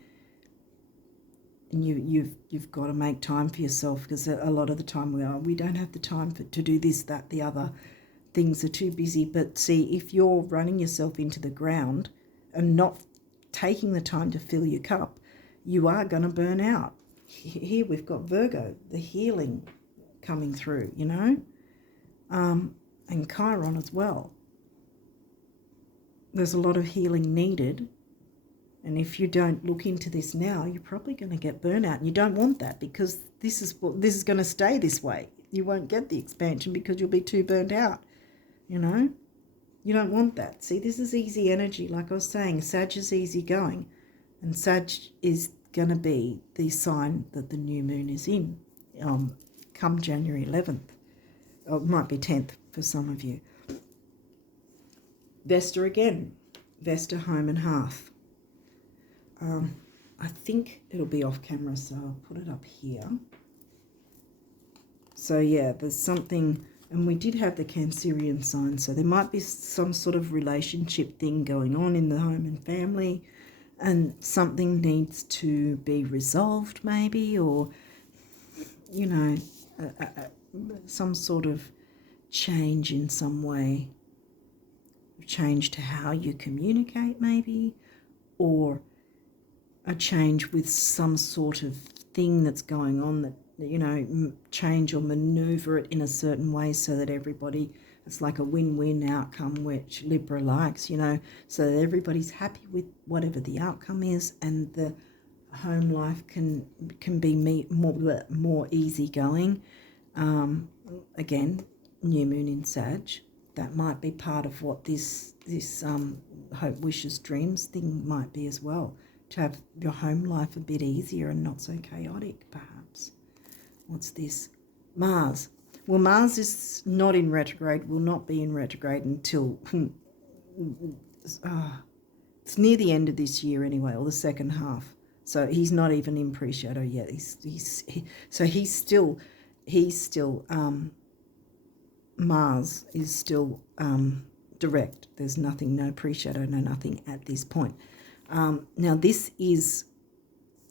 And you've got to make time for yourself, because a lot of the time we don't have the time to do this, that, the other. Things are too busy. But see, if you're running yourself into the ground and not taking the time to fill your cup, you are going to burn out. Here we've got Virgo, the healing coming through, you know, and Chiron as well. There's a lot of healing needed. And if you don't look into this now, you're probably going to get burnout. And you don't want that, because this is going to stay this way. You won't get the expansion because you'll be too burnt out, you know. You don't want that. See, this is easy energy. Like I was saying, Sag is easy going. And Sag is going to be the sign that the new moon is in come January 11th. Or it might be 10th for some of you. Vesta again. Vesta, home and hearth. I think it'll be off camera, so I'll put it up here. So yeah, there's something, and we did have the Cancerian sign, so there might be some sort of relationship thing going on in the home and family, and something needs to be resolved maybe, or, you know, some sort of change in some way. Change to how you communicate maybe, or a change with some sort of thing that's going on that, you know, change or maneuver it in a certain way so that everybody, it's like a win-win outcome, which Libra likes, you know, so that everybody's happy with whatever the outcome is, and the home life can be more easygoing. Again, new moon in Sag. That might be part of what this hope, wishes, dreams thing might be as well. To have your home life a bit easier and not so chaotic, perhaps. What's this? Mars. Well, Mars is not in retrograde, will not be in retrograde until it's near the end of this year anyway, or the second half. So he's not even in pre-shadow yet. He's still Mars is still direct. There's nothing, no pre-shadow, no nothing at this point. Now this is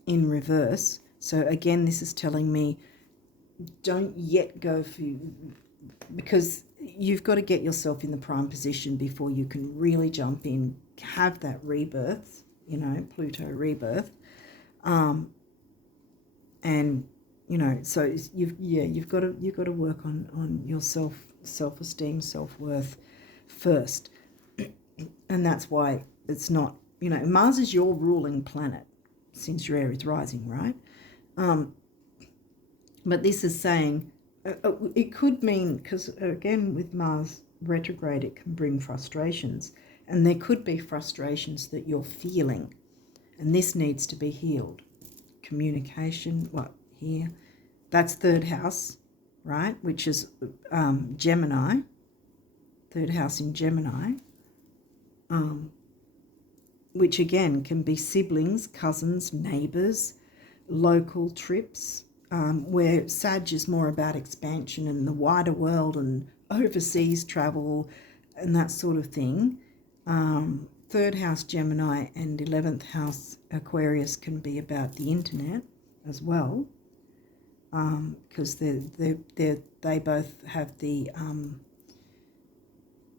in reverse, so again this is telling me don't yet go for, because you've got to get yourself in the prime position before you can really jump in, have that rebirth, you know, Pluto rebirth, and you know, so you've got to work on your self-esteem, self-worth first, and that's why it's not. You know, Mars is your ruling planet since your Aries rising, right? But this is saying, it could mean, because again with Mars retrograde, it can bring frustrations. And there could be frustrations that you're feeling. And this needs to be healed. Communication, what, here? That's third house, right? Which is Gemini. Third house in Gemini. Which again can be siblings, cousins, neighbours, local trips, where Sag is more about expansion and the wider world and overseas travel and that sort of thing. Third house Gemini and 11th house Aquarius can be about the internet as well, because they both have the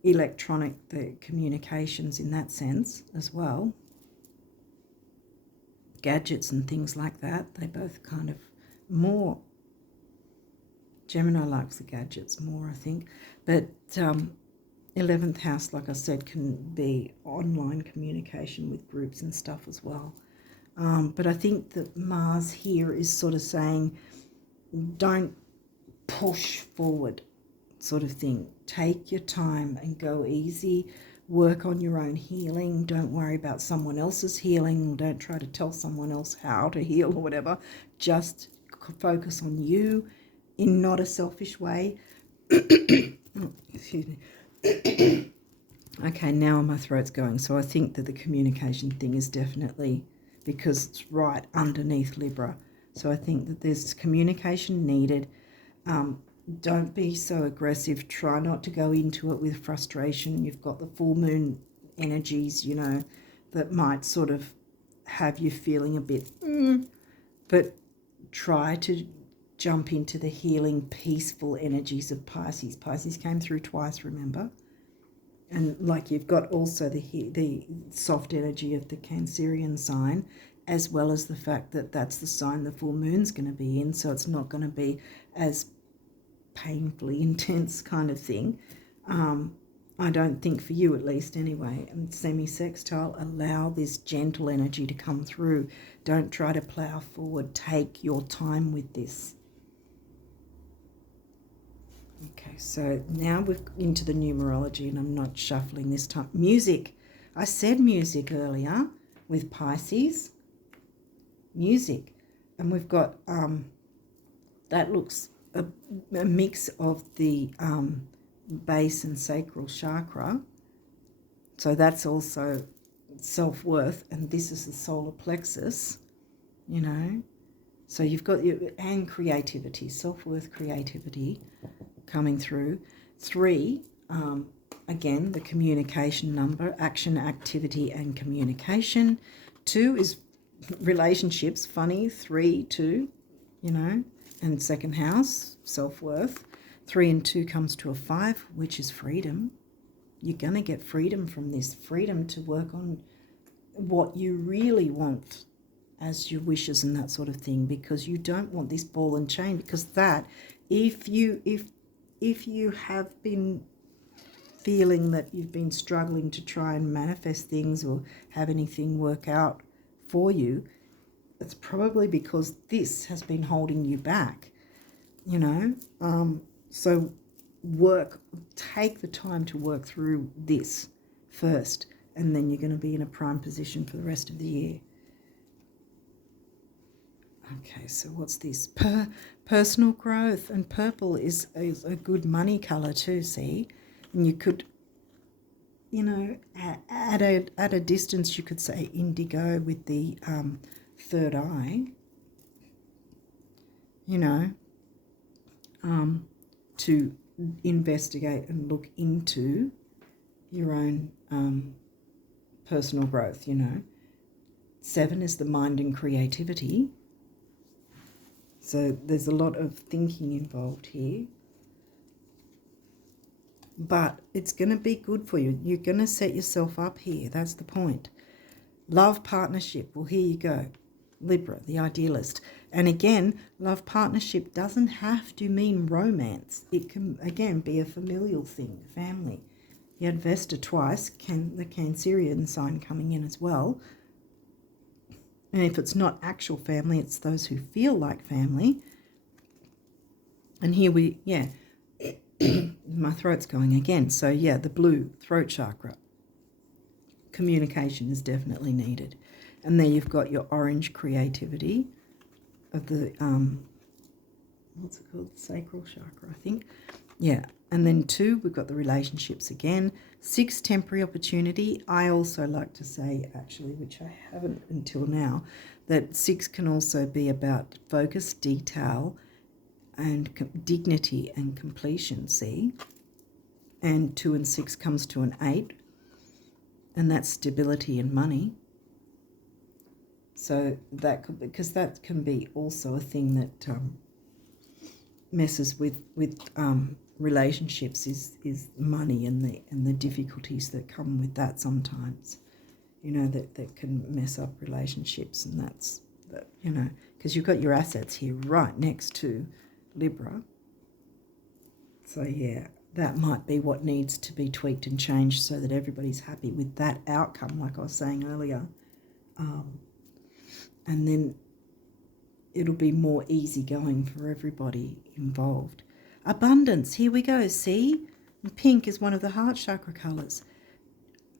electronic, the communications in that sense as well, gadgets and things like that. They both kind of more, Gemini likes the gadgets more, I think, but 11th house, like I said, can be online communication with groups and stuff as well. But I think that Mars here is sort of saying don't push forward, sort of thing. Take your time and go easy. Work on your own healing. Don't worry about someone else's healing. Don't try to tell someone else how to heal or whatever. Just focus on you in not a selfish way. Excuse me. Okay, now my throat's going. So I think that the communication thing is definitely, because it's right underneath Libra. So I think that there's communication needed. Don't be so aggressive. Try not to go into it with frustration. You've got the full moon energies, you know, that might sort of have you feeling a bit, but try to jump into the healing, peaceful energies of Pisces. Pisces came through twice, remember? And like you've got also the soft energy of the Cancerian sign, as well as the fact that that's the sign the full moon's going to be in, so it's not going to be as painfully intense kind of thing. I don't think for you, at least anyway. And semi-sextile, allow this gentle energy to come through. Don't try to plow forward. Take your time with this. Okay, so now we're into the numerology, and I'm not shuffling this time. Music. I said music earlier with Pisces. Music. And we've got, that looks a mix of the base and sacral chakra. So that's also self-worth, and this is the solar plexus, you know. So you've got your, and creativity, self-worth, creativity coming through. 3, again, the communication number, action, activity, and communication. 2 is relationships, funny, 3, 2, you know, and second house, self-worth. 3 and 2 comes to a 5, which is freedom. You're going to get freedom from this, freedom to work on what you really want as your wishes and that sort of thing, because you don't want this ball and chain, because that, if you have been feeling that you've been struggling to try and manifest things or have anything work out for you, it's probably because this has been holding you back, you know. So take the time to work through this first, and then you're going to be in a prime position for the rest of the year. Okay, so what's this? Personal growth, and purple is a good money colour too, see? And you could, you know, at a distance you could say indigo with the third eye, you know, to investigate and look into your own personal growth, you know. 7 is the mind and creativity. So there's a lot of thinking involved here. But it's going to be good for you. You're going to set yourself up here. That's the point. Love partnership. Well, here you go. Libra, the idealist. And again, love partnership doesn't have to mean romance. It can, again, be a familial thing, family. You had Vesta twice, the Cancerian sign coming in as well. And if it's not actual family, it's those who feel like family. And here we, yeah, my throat's going again. So, yeah, the blue, throat chakra. Communication is definitely needed. And there you've got your orange, creativity of the, what's it called? Sacral chakra, I think. Yeah. And then 2, we've got the relationships again. 6, temporary opportunity. I also like to say, actually, which I haven't until now, that 6 can also be about focus, detail, and dignity and completion, see? And 2 and 6 comes to an 8, and that's stability and money. So that could, because that can be also a thing that messes with relationships, is money and the difficulties that come with that sometimes, you know, that can mess up relationships. And that's that, you know, because you've got your assets here right next to Libra. So yeah, that might be what needs to be tweaked and changed so that everybody's happy with that outcome, like I was saying earlier. And then it'll be more easygoing for everybody involved. Abundance, here we go, see? Pink is one of the heart chakra colours.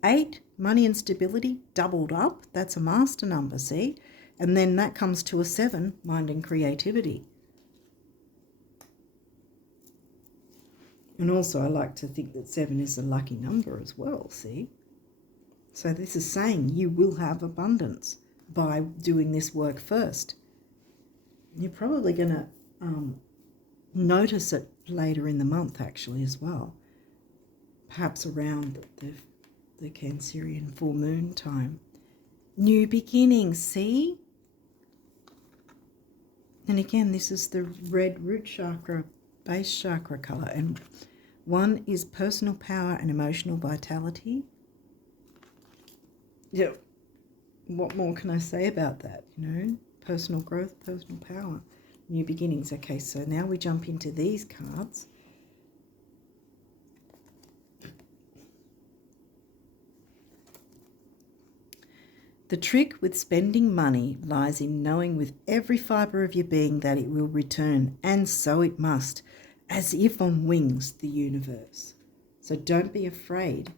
8, money and stability, doubled up. That's a master number, see? And then that comes to a 7, mind and creativity. And also I like to think that 7 is a lucky number as well, see? So this is saying you will have abundance by doing this work first. You're probably going to notice it later in the month actually as well. Perhaps around the Cancerian full moon time. New beginnings, see? And again, this is the red root chakra, base chakra colour. And one is personal power and emotional vitality. Yeah. What more can I say about that? You know, personal growth, personal power, new beginnings. Okay, so now we jump into these cards. The trick with spending money lies in knowing with every fibre of your being that it will return, and so it must, as if on wings, the universe. So don't be afraid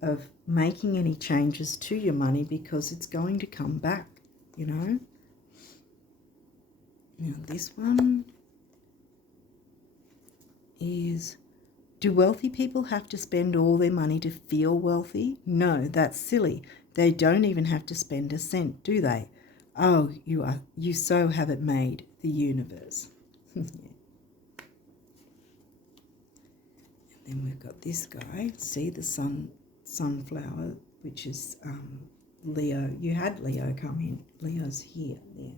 of making any changes to your money because it's going to come back, you know. Now this one is, do wealthy people have to spend all their money to feel wealthy? No, that's silly. They don't even have to spend a cent, do they? Oh, you so have it made, the universe. Yeah. And then we've got this guy. See the sunflower, which is Leo. You had Leo come in. Leo's here, there.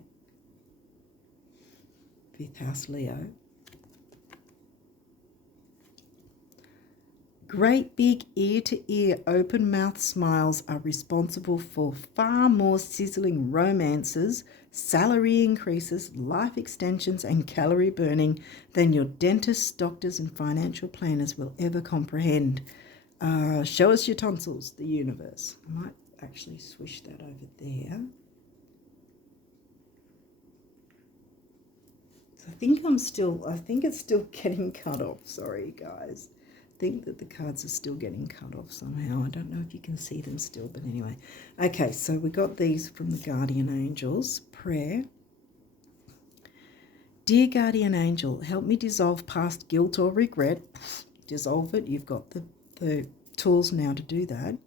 5th house Leo. Great big ear-to-ear open-mouth smiles are responsible for far more sizzling romances, salary increases, life extensions and calorie burning than your dentists, doctors and financial planners will ever comprehend. Show us your tonsils, the universe. I might actually swish that over there. So I think it's still getting cut off. Sorry, guys. Think that the cards are still getting cut off somehow. I don't know if you can see them still, but anyway. Okay, so we got these from the Guardian Angels. Prayer. Dear Guardian Angel, help me dissolve past guilt or regret. Dissolve it. You've got the tools now to do that.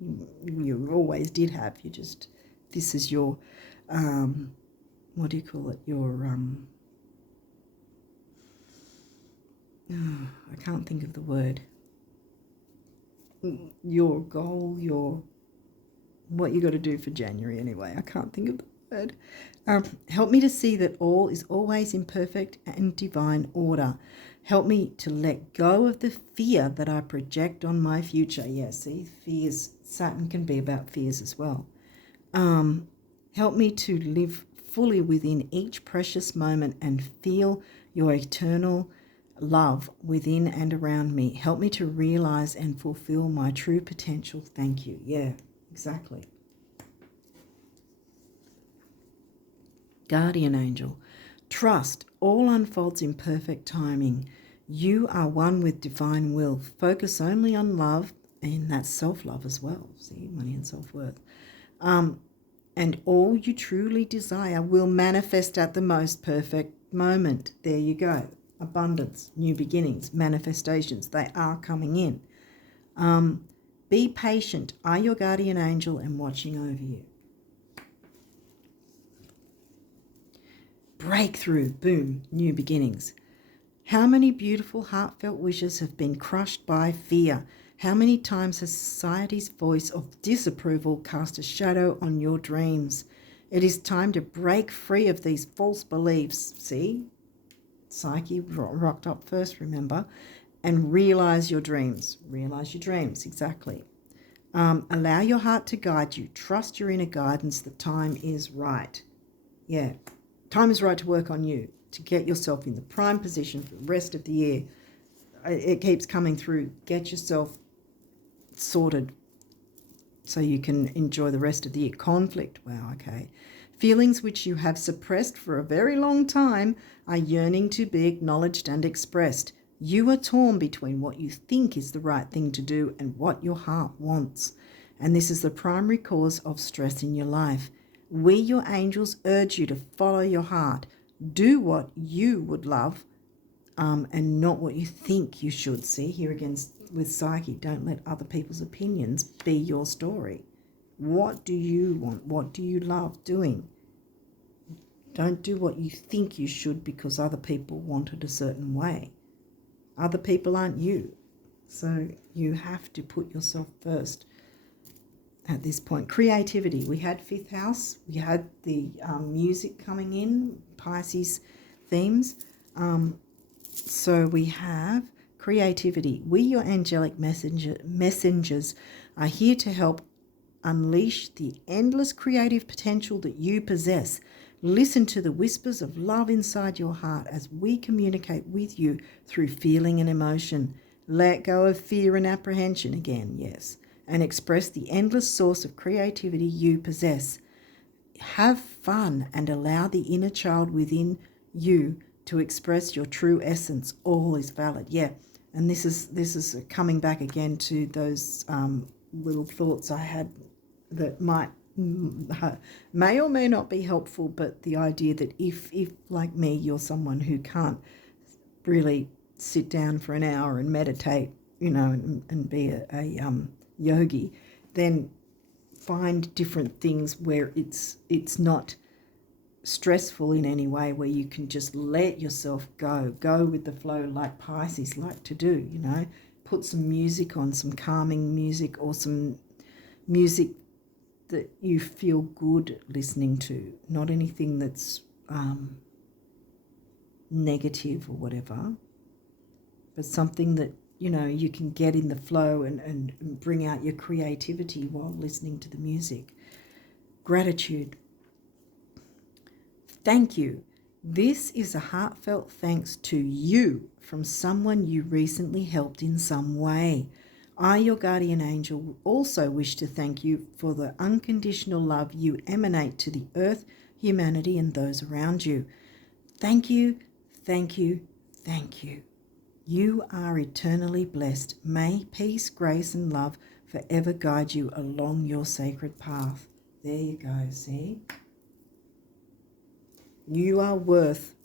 You always did have. This is your, what do you call it? Your, I can't think of the word. Your goal, what you got to do for January anyway. I can't think of the word. Help me to see that all is always in perfect and divine order. Help me to let go of the fear that I project on my future. Yeah, see, fears. Saturn can be about fears as well. Help me to live fully within each precious moment and feel your eternal love within and around me. Help me to realize and fulfill my true potential. Thank you. Yeah, exactly. Guardian Angel, trust all unfolds in perfect timing. You are one with divine will. Focus only on love, and that's self-love as well. See, money and self-worth. And all you truly desire will manifest at the most perfect moment. There you go. Abundance, new beginnings, manifestations, they are coming in. Be patient. I, your guardian angel, am watching over you. Breakthrough, boom, new beginnings. How many beautiful heartfelt wishes have been crushed by fear? How many times has society's voice of disapproval cast a shadow on your dreams? It is time to break free of these false beliefs. See? Psyche rocked up first, remember, and realize your dreams. Realize your dreams, exactly. Allow your heart to guide you. Trust your inner guidance. The time is right. Yeah, time is right to work on you, to get yourself in the prime position for the rest of the year. It keeps coming through. Get yourself sorted so you can enjoy the rest of the year. Conflict, wow, okay. Feelings which you have suppressed for a very long time are yearning to be acknowledged and expressed. You are torn between what you think is the right thing to do and what your heart wants. And this is the primary cause of stress in your life. We, your angels, urge you to follow your heart. Do what you would love and not what you think you should. See, here again with Psyche, don't let other people's opinions be your story. What do you want? What do you love doing? Don't do what you think you should because other people want it a certain way. Other people aren't you. So you have to put yourself first at this point. Creativity. We had fifth house. We had the music coming in, Pisces themes. So we have creativity. We, your angelic messengers, are here to help unleash the endless creative potential that you possess. Listen to the whispers of love inside your heart as we communicate with you through feeling and emotion. Let go of fear and apprehension again, yes, and express the endless source of creativity you possess. Have fun and allow the inner child within you to express your true essence. All is valid. Yeah, and this is coming back again to those little thoughts I had that may or may not be helpful, but the idea that if like me, you're someone who can't really sit down for an hour and meditate, and be a yogi, then find different things where it's not stressful in any way, where you can just let yourself go with the flow, like Pisces like to do. Put some music on, some calming music, or some music that you feel good listening to, not anything that's negative or whatever, but something that you can get in the flow and bring out your creativity while listening to the music. Gratitude. Thank you. This is a heartfelt thanks to you from someone you recently helped in some way. I, your guardian angel, also wish to thank you for the unconditional love you emanate to the earth, humanity, and those around you. Thank you, thank you, thank you. You are eternally blessed. May peace, grace, and love forever guide you along your sacred path. There you go, see? You are worth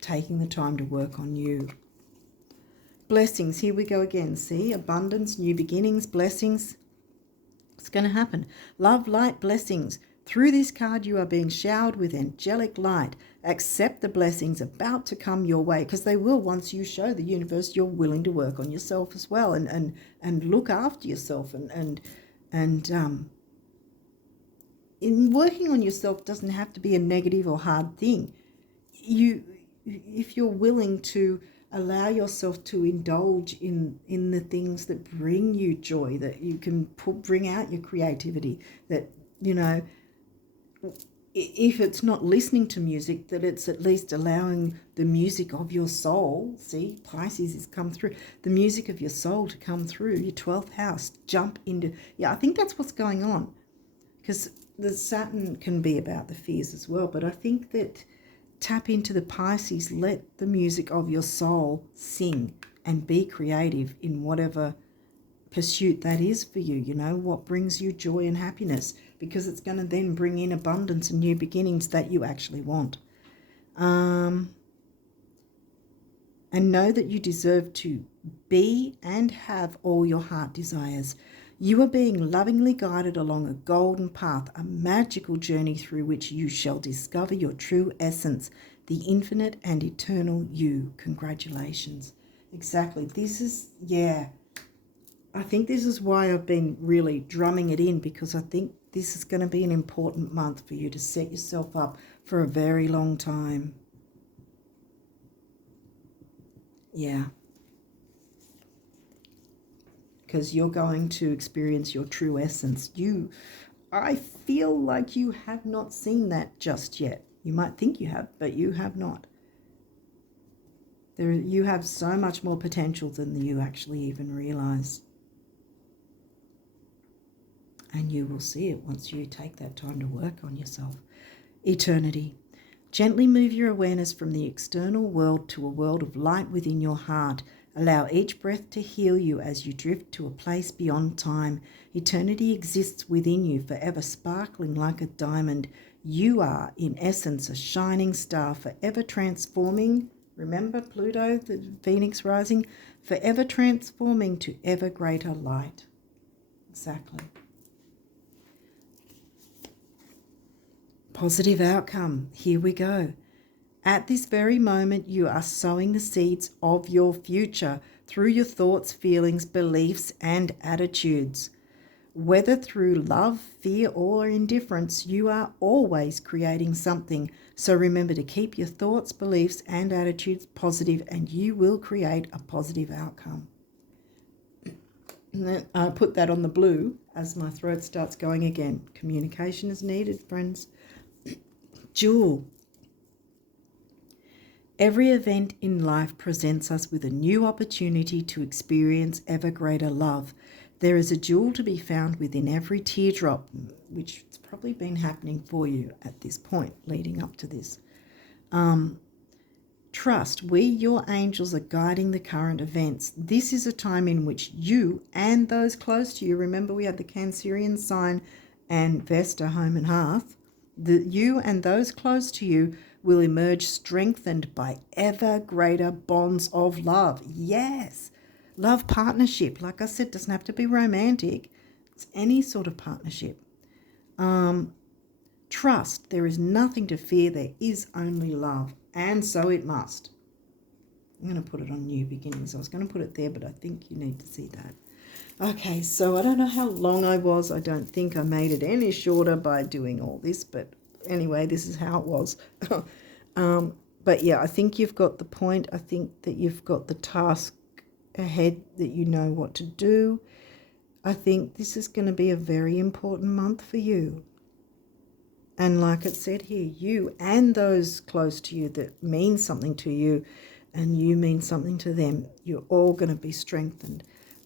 taking the time to work on you. Blessings, here we go again. See, abundance, new beginnings, blessings. It's going to happen. Love, light, blessings. Through this card, you are being showered with angelic light. Accept the blessings about to come your way, because they will, once you show the universe you're willing to work on yourself as well, and look after yourself, and in working on yourself doesn't have to be a negative or hard thing. If you're willing to allow yourself to indulge in the things that bring you joy, that you can bring out your creativity, that if it's not listening to music, that it's at least allowing the music of your soul. See, Pisces has come through, the music of your soul to come through your 12th house, jump into. I think that's what's going on, because the Saturn can be about the fears as well, but I think that tap into the Pisces, let the music of your soul sing, and be creative in whatever pursuit that is for you, what brings you joy and happiness, because it's going to then bring in abundance and new beginnings that you actually want. And know that you deserve to be and have all your heart desires. You are being lovingly guided along a golden path, a magical journey through which you shall discover your true essence, the infinite and eternal you. Congratulations. Exactly. This is, I think this is why I've been really drumming it in, because I think this is going to be an important month for you to set yourself up for a very long time. Yeah. Because you're going to experience your true essence. I feel like you have not seen that just yet. You might think you have, but you have not. You have so much more potential than you actually even realize. And you will see it once you take that time to work on yourself. Eternity. Gently move your awareness from the external world to a world of light within your heart. Allow each breath to heal you as you drift to a place beyond time. Eternity exists within you, forever sparkling like a diamond. You are, in essence, a shining star, forever transforming. Remember Pluto, the Phoenix rising? Forever transforming to ever greater light. Exactly. Positive outcome. Here we go. At this very moment, you are sowing the seeds of your future through your thoughts, feelings, beliefs, and attitudes. Whether through love, fear, or indifference, you are always creating something. So remember to keep your thoughts, beliefs, and attitudes positive, and you will create a positive outcome. And then I put that on the blue as my throat starts going again. Communication is needed, friends. Jewel. Every event in life presents us with a new opportunity to experience ever greater love. There is a jewel to be found within every teardrop, which has probably been happening for you at this point, leading up to this. Trust, we, your angels, are guiding the current events. This is a time in which you and those close to you, remember we had the Cancerian sign and Vesta, home and hearth, you and those close to you will emerge strengthened by ever greater bonds of love. Yes, love partnership, like I said, doesn't have to be romantic. It's any sort of partnership. Trust, there is nothing to fear, there is only love, and so it must. I'm going to put it on new beginnings. I was going to put it there, but I think you need to see that. Okay, so I don't know how long I was. I don't think I made it any shorter by doing all this, but anyway, this is how it was. But yeah, I think you've got the point. I think that you've got the task ahead, that you know what to do. I think this is going to be a very important month for you. And like it said here, you and those close to you that mean something to you and you mean something to them, you're all going to be strengthened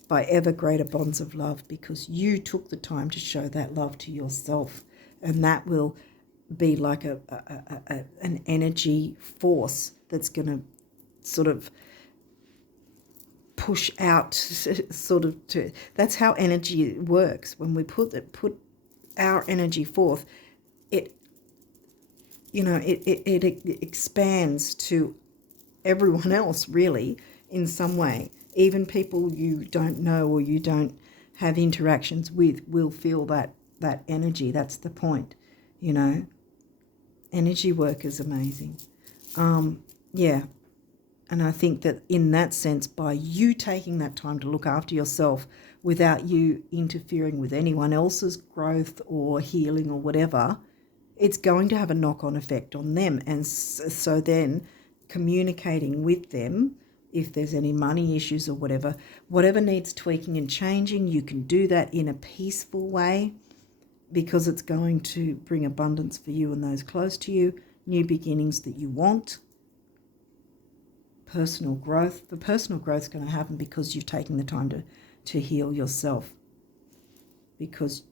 by ever greater bonds of love because you took the time to show that love to yourself. And that will be like an energy force that's going to sort of push out that's how energy works. When we put our energy forth, it expands to everyone else, really, in some way. Even people you don't know or you don't have interactions with will feel that energy. That's the point, Energy work is amazing. Yeah. And I think that in that sense, by you taking that time to look after yourself without you interfering with anyone else's growth or healing or whatever, it's going to have a knock-on effect on them. And so then communicating with them, if there's any money issues or whatever needs tweaking and changing, you can do that in a peaceful way because it's going to bring abundance for you and those close to you, new beginnings that you want, personal growth. The personal growth is going to happen because you've taken the time to heal yourself, because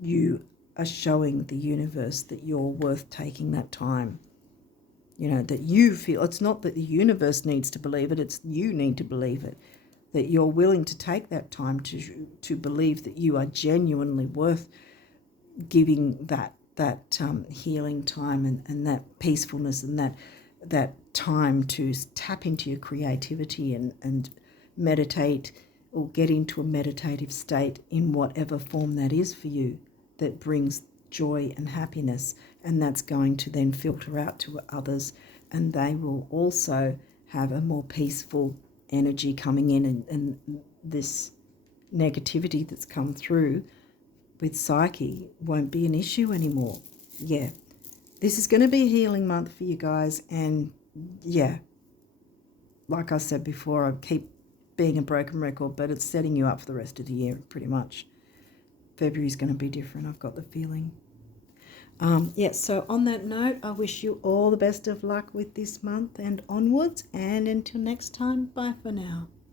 you are showing the universe that you're worth taking that time. That you feel, it's not that the universe needs to believe it, it's you need to believe it, that you're willing to take that time to believe that you are genuinely worth giving that healing time and that peacefulness and that time to tap into your creativity and meditate or get into a meditative state in whatever form that is for you, that brings joy and happiness, and that's going to then filter out to others, and they will also have a more peaceful energy coming in, and this negativity that's come through with Psyche won't be an issue anymore. Yeah, this is going to be a healing month for you guys, and yeah, like I said before, I keep being a broken record, but it's setting you up for the rest of the year pretty much. February's going to be different, I've got the feeling. So on that note, I wish you all the best of luck with this month and onwards, and until next time, bye for now.